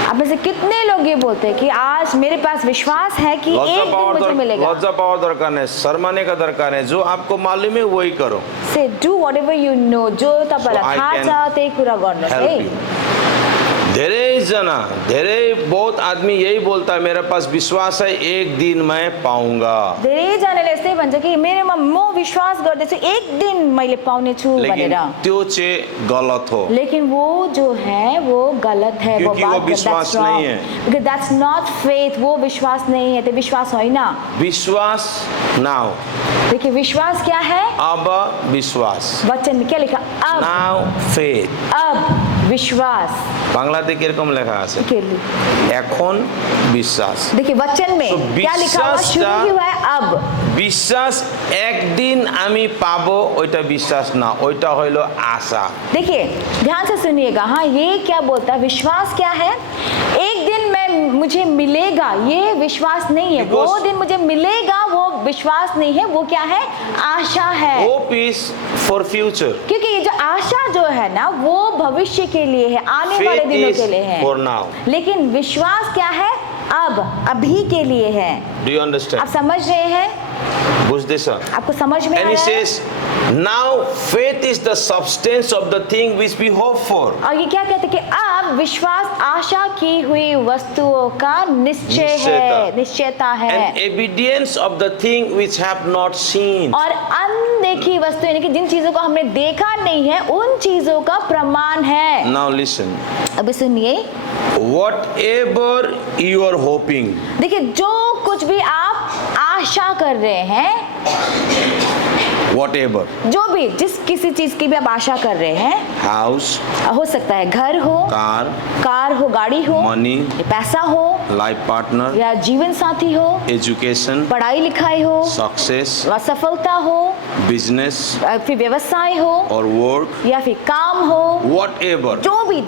आप में से कितने लोग ये बोलते हैं कि आज मेरे पास विश्वास है कि एक दिन मुझे मिलेगा। लज्जा पाওয়ার দরকার নেই, शर्माने का दरकार नहीं, जो आपको मालूम है वही करो। Say do whatever you know, जो तपाईँलाई So I थाहा can छ त्यही कुरा गर्नुहोस् है। Help you. धेरै बहुत आदमी यही बोलता है मेरे पास विश्वास है एक दिन मैं पाऊंगा। धेरैजनाले यस्तै भन्छ कि मेरोमा म विश्वास गर्दैछु एक दिन मैले पाउने छु भनेर। लेकिन त्यो चाहिँ गलत हो। लेकिन वो जो है वो गलत है, वो क्योंकि वो बात विश्वास नहीं है। because that's not faith, वो विश्वास नहीं है, तो विश्वास होइन। विश्वास नाउ। देखिए विश्वास क्या है? अब विश्वास। वचन में क्या लिखा? अब। Now faith. अब विश्वास। বাংলাতে কিরকম লেখা আছে? এখন বিশ্বাস। देखिए वचन में क्या लिखा हुआ? शुरू ही हुआ है अब। বিশ্বাস একদিন আমি পাবো ওইটা বিশ্বাস না, ওইটা হইলো আশা। देखिए ध्यान से सुनिएगा, हाँ ये क्या बोलता है? विश्वास क्या है? एक दिन मैं मुझे मिलेगा, ये विश्वास नहीं है। वो दिन मुझे मिलेगा, वो विश्वास नहीं है। वो क्या है? आशा है। Hope is for future. क्योंकि ये जो आशा जो है ना, वो भविष्य के लिए है, आने वाले दिनों के लिए है। For now. लेकिन विश्वास क्या है? अब, अभी के लिए है। Do you understand? आप समझ रहे हैं? बुझते सर? आपको समझ में आ And he रहा है? says, now faith is the substance of the thing which we hope for. और ये क्या कहते हैं कि अब विश्वास आशा की हुई वस्तुओं का निश्चय है, निश्चयता है। And evidence of the thing which have not seen. और अनदेखी वस्तु यानी कि जिन चीजों को हमने देखा नहीं है, उन चीजों का प्रमाण है। Now listen. अभी सुनिए, Whatever you are hoping. देखिए जो कुछ भी आप आशा कर रहे हैं, Whatever. जो भी जिस किसी चीज की भी आप आशा कर रहे हैं, House, हो सकता है घर हो, कार हो, गाड़ी हो, money, पैसा हो, life partner, या जीवन साथी हो, education, पढ़ाई लिखाई हो, success, सफलता हो, business, फिर व्यवसाय हो, or work. या फिर काम हो, Whatever. जो भी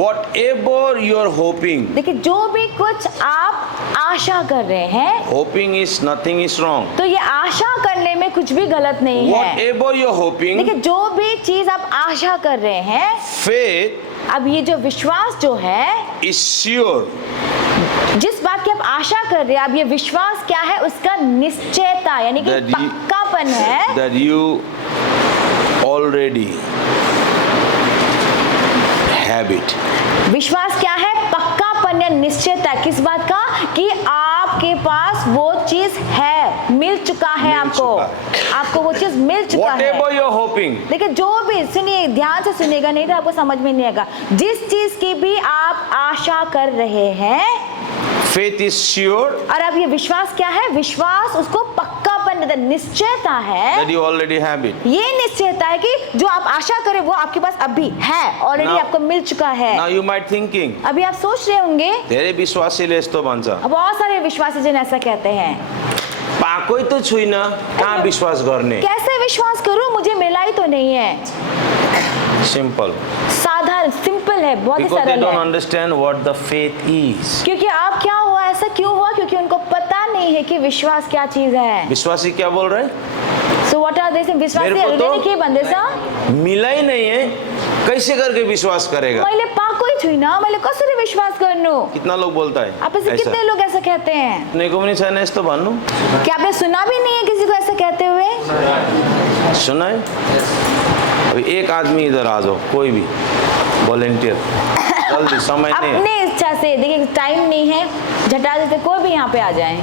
Whatever you are hoping. देखिए जो भी कुछ आप आशा कर रहे हैं, Hoping is nothing is wrong. तो ये आशा करने में कुछ भी गलत नहीं है। Whatever you are hoping. देखिए जो भी चीज आप आशा कर रहे हैं, Faith अब ये जो विश्वास जो है, is sure. जिस बात की आप आशा कर रहे हैं, अब ये विश्वास क्या है? उसका निश्चयता यानी कि That you- पक्कापन है। That you already have it. विश्वास क्या है? पक्कापन या निश्चयता किस बात का? कि आपके पास वो चीज है, मिल चुका है मिल आपको, चुका आपको वो चीज मिल चुका है। Whatever you are hoping. देखिए जो भी, सुनिए ध्यान से सुनिएगा, नहीं तो आपको समझ में नहीं आएगा। जिस चीज की भी आप आशा कर रहे हैं, Faith is sure और अब ये विश्वास क्या है? विश्वास उसको पक्कापन, निश्चयता है। that you already have it. ये निश्चयता है कि जो आप आशा करें वो आपके पास अभी है, ऑलरेडी Now- आपको मिल चुका है। Now you might thinking, अभी आप सोच रहे होंगे, धेरै विश्वासीले यस्तो भन्छ, अब बहुत सारे विश्वासी जन ऐसा कहते हैं, पाकै त छुइनँ, कहाँ विश्वास गर्ने? कैसे विश्वास करूं, मुझे मिला ही तो नहीं है। सिंपल। साधारण, सिंपल है, बहुत ही Because they सरल don't है। understand what the faith is. क्योंकि आप क्या हुआ, ऐसा क्यों हुआ? क्योंकि उनको पता नहीं है कि विश्वास क्या चीज है। विश्वासी क्या बोल रहे? So what are they saying? विश्वासी मेरे को तो- हृदय के बंदे सा मिला ही नहीं है, कैसे करके विश्वास करेगा? मैले पाएको ही छुइनँ, मैले कसरी विश्वास गर्नु? कितना लोग बोलता है आप में से ऐसा? कितने लोग ऐसा कहते हैं? सुनेको पनि छैन यस्तो भन्नु? क्या आपने सुना भी नहीं है किसी को ऐसा कहते हुए? सुना है? अभी एक आदमी इधर आ जाओ, कोई भी वॉलेंटियर, जल्दी, समय नहीं है। अपने इच्छा से, देखिए टाइम नहीं है, झटा देते, कोई भी यहाँ पे आ जाए। No.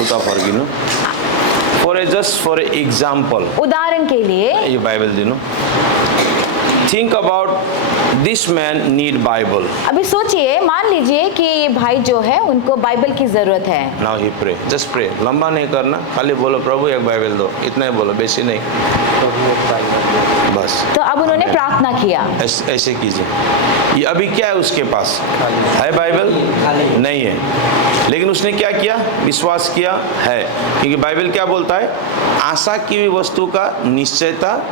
उता फर्किनु। Just for example, उदाहरण के लिए ये बाइबल दिनु। Think about this man need Bible. अभी सोचिए, मान लीजिए कि ये भाई जो है उनको बाइबल की जरूरत है। Now he pray. Just pray. लंबा नहीं करना, खाली बोलो प्रभु एक बाइबल दो, इतना ही बोलो, बेसी नहीं, प्रभु एक बाइबल बस। तो अब उन्होंने प्रार्थना किया। ऐसे कीजिए। ये अभी क्या है उसके पास? है बाइबल? नहीं है, लेकिन उसने क्या किया? विश्वास किया है, क्योंकि बाइबल क्या बोलता है? आशा की हुई वस्तु का निश्चयता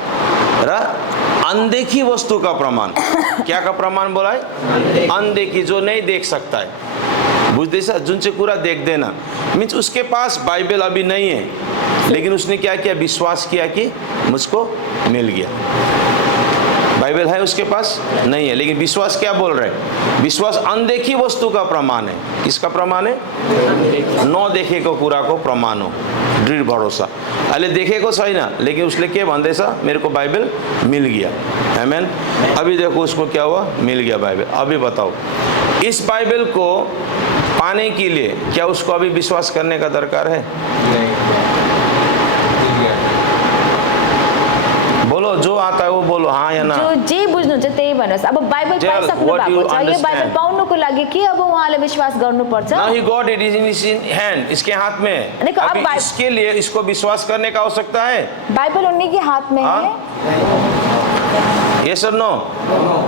र अनदेखी वस्तु का प्रमाण। क्या का प्रमाण बोला है? अनदेखी, जो नहीं देख सकता है, बुझ्दैछ? जुन चाहिँ कुरा देख्दैन, मीन्स उसके पास बाइबल अभी नहीं है, लेकिन उसने क्या किया? विश्वास किया कि मुझको मिल गया। बाइबल है उसके पास? नहीं है, लेकिन विश्वास क्या बोल रहे हैं? विश्वास अनदेखी वस्तु का प्रमाण है। किसका प्रमाण है? नदेखेको कुराको प्रमाण हो, दृढ़ भरोसा। अहिले देखेको छैन, लेकिन उसले के भन्दैछ? मेरे को बाइबल मिल गया। आमेन। अभी देखो उसको क्या हुआ? मिल गया बाइबल। अभी बताओ, इस बाइबल को पाने के लिए क्या उसको अभी विश्वास करने का दरकार है? बोलो, जो आता है वो बोलो, हाँ या ना। जो जे बुझ्नुहुन्छ त्यही भन्नुहोस्। अब बाइबल Tell पाइसक्नु what you भएको छ, यो understand. बाइबल पाउनुको लागि के अब उहाँले विश्वास गर्नुपर्छ? Now he got it is in his hand, इसके हाथ में है। देखो, अब अभी बाइब- इसके लिए इसको विश्वास करने का आवश्यकता है। बाइबल उन्हीं के हाथ में है। Yes or no?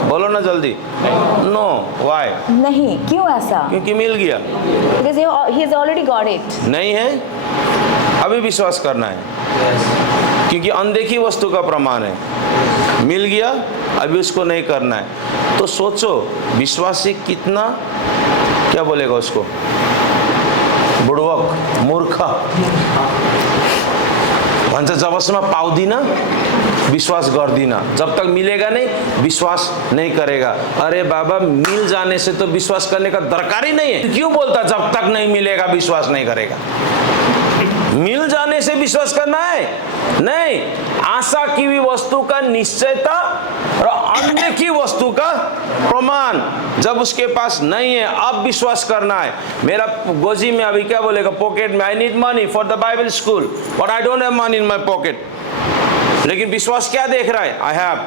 बोलो ना जल्दी। No, why? नहीं, क्यों ऐसा? क्योंकि मिल गया। Because he has already got it. नहीं है, अभी विश्वास करना है, क्योंकि अनदेखी वस्तु का प्रमाण है। मिल गया, अभी उसको नहीं करना है। तो सोचो, विश्वासी कितना, क्या बोलेगा उसको? बुड़वक, मूर्ख भन्छ। जबसम्म पाउँदिन विश्वास गर्दिन, जब तक मिलेगा नहीं विश्वास नहीं करेगा। अरे बाबा, मिल जाने से तो विश्वास करने का दरकार ही नहीं है। क्यों बोलता जब तक नहीं मिलेगा विश्वास नहीं करेगा? मिल जाने से विश्वास करना है? नहीं, आशा की हुई वस्तु का निश्चयता और अनदेखी वस्तु का प्रमाण जब उसके पास नहीं है, अब विश्वास करना है। मेरा गोजी में अभी क्या बोलेगा? पॉकेट में, I need money for the Bible school, but I don't have money in my pocket. लेकिन विश्वास क्या देख रहा है? आई हैव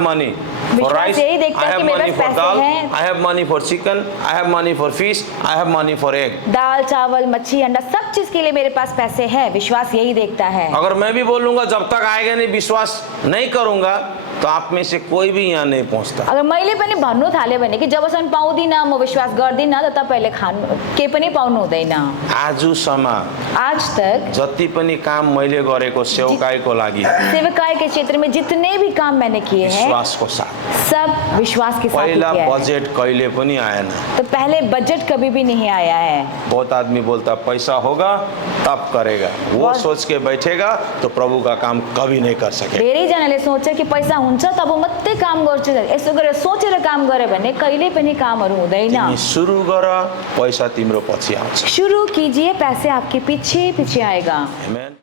मनी for विश्वास rice, यही देखता I है have कि मेरे money पास for पैसे dal, हैं। I have money for chicken, I have money for fish, I have money for egg. दाल, चावल, मच्छी, अंडा, सब चीज के लिए मेरे पास पैसे हैं। विश्वास यही देखता है। अगर मैं भी बोलूंगा जब तक आएगा नहीं विश्वास नहीं करूंगा, तो आप में से कोई भी यहाँ नहीं पहुंचता। अगर मैले पनि भन्नु थाल्यो भने कि जबसम्म पाउँदिन म विश्वास गर्दिन, त तपाईले खानु के पनि पाउनु हुँदैन। आजसम्म आज तक जति पनि काम मैले गरेको सेवकाईको लागि सेवकाई के क्षेत्र में जितने भी काम मैंने किए हैं, विश्वासको साथ, सब विश्वास के साथ ही पहिला किया है। बजेट कहिले पनि आएन। तो पहले बजट कभी भी नहीं आया है। बहुत आदमी बोलता पैसा होगा तब करेगा, वो बहुत- सोच के बैठेगा तो प्रभु का काम कभी नहीं कर सके। धेरैजनाले सोच्छ कि पैसा हुन्छ तब मात्रै काम गर्छु, यसो गरेर सोचेर काम गरे भने कहिले पनि कामहरू हुँदैन। तिमी सुरु गर, पैसा तिम्रो पछि आउँछ। शुरू कीजिए, पैसे आपके पीछे पीछे आएगा। आमेन।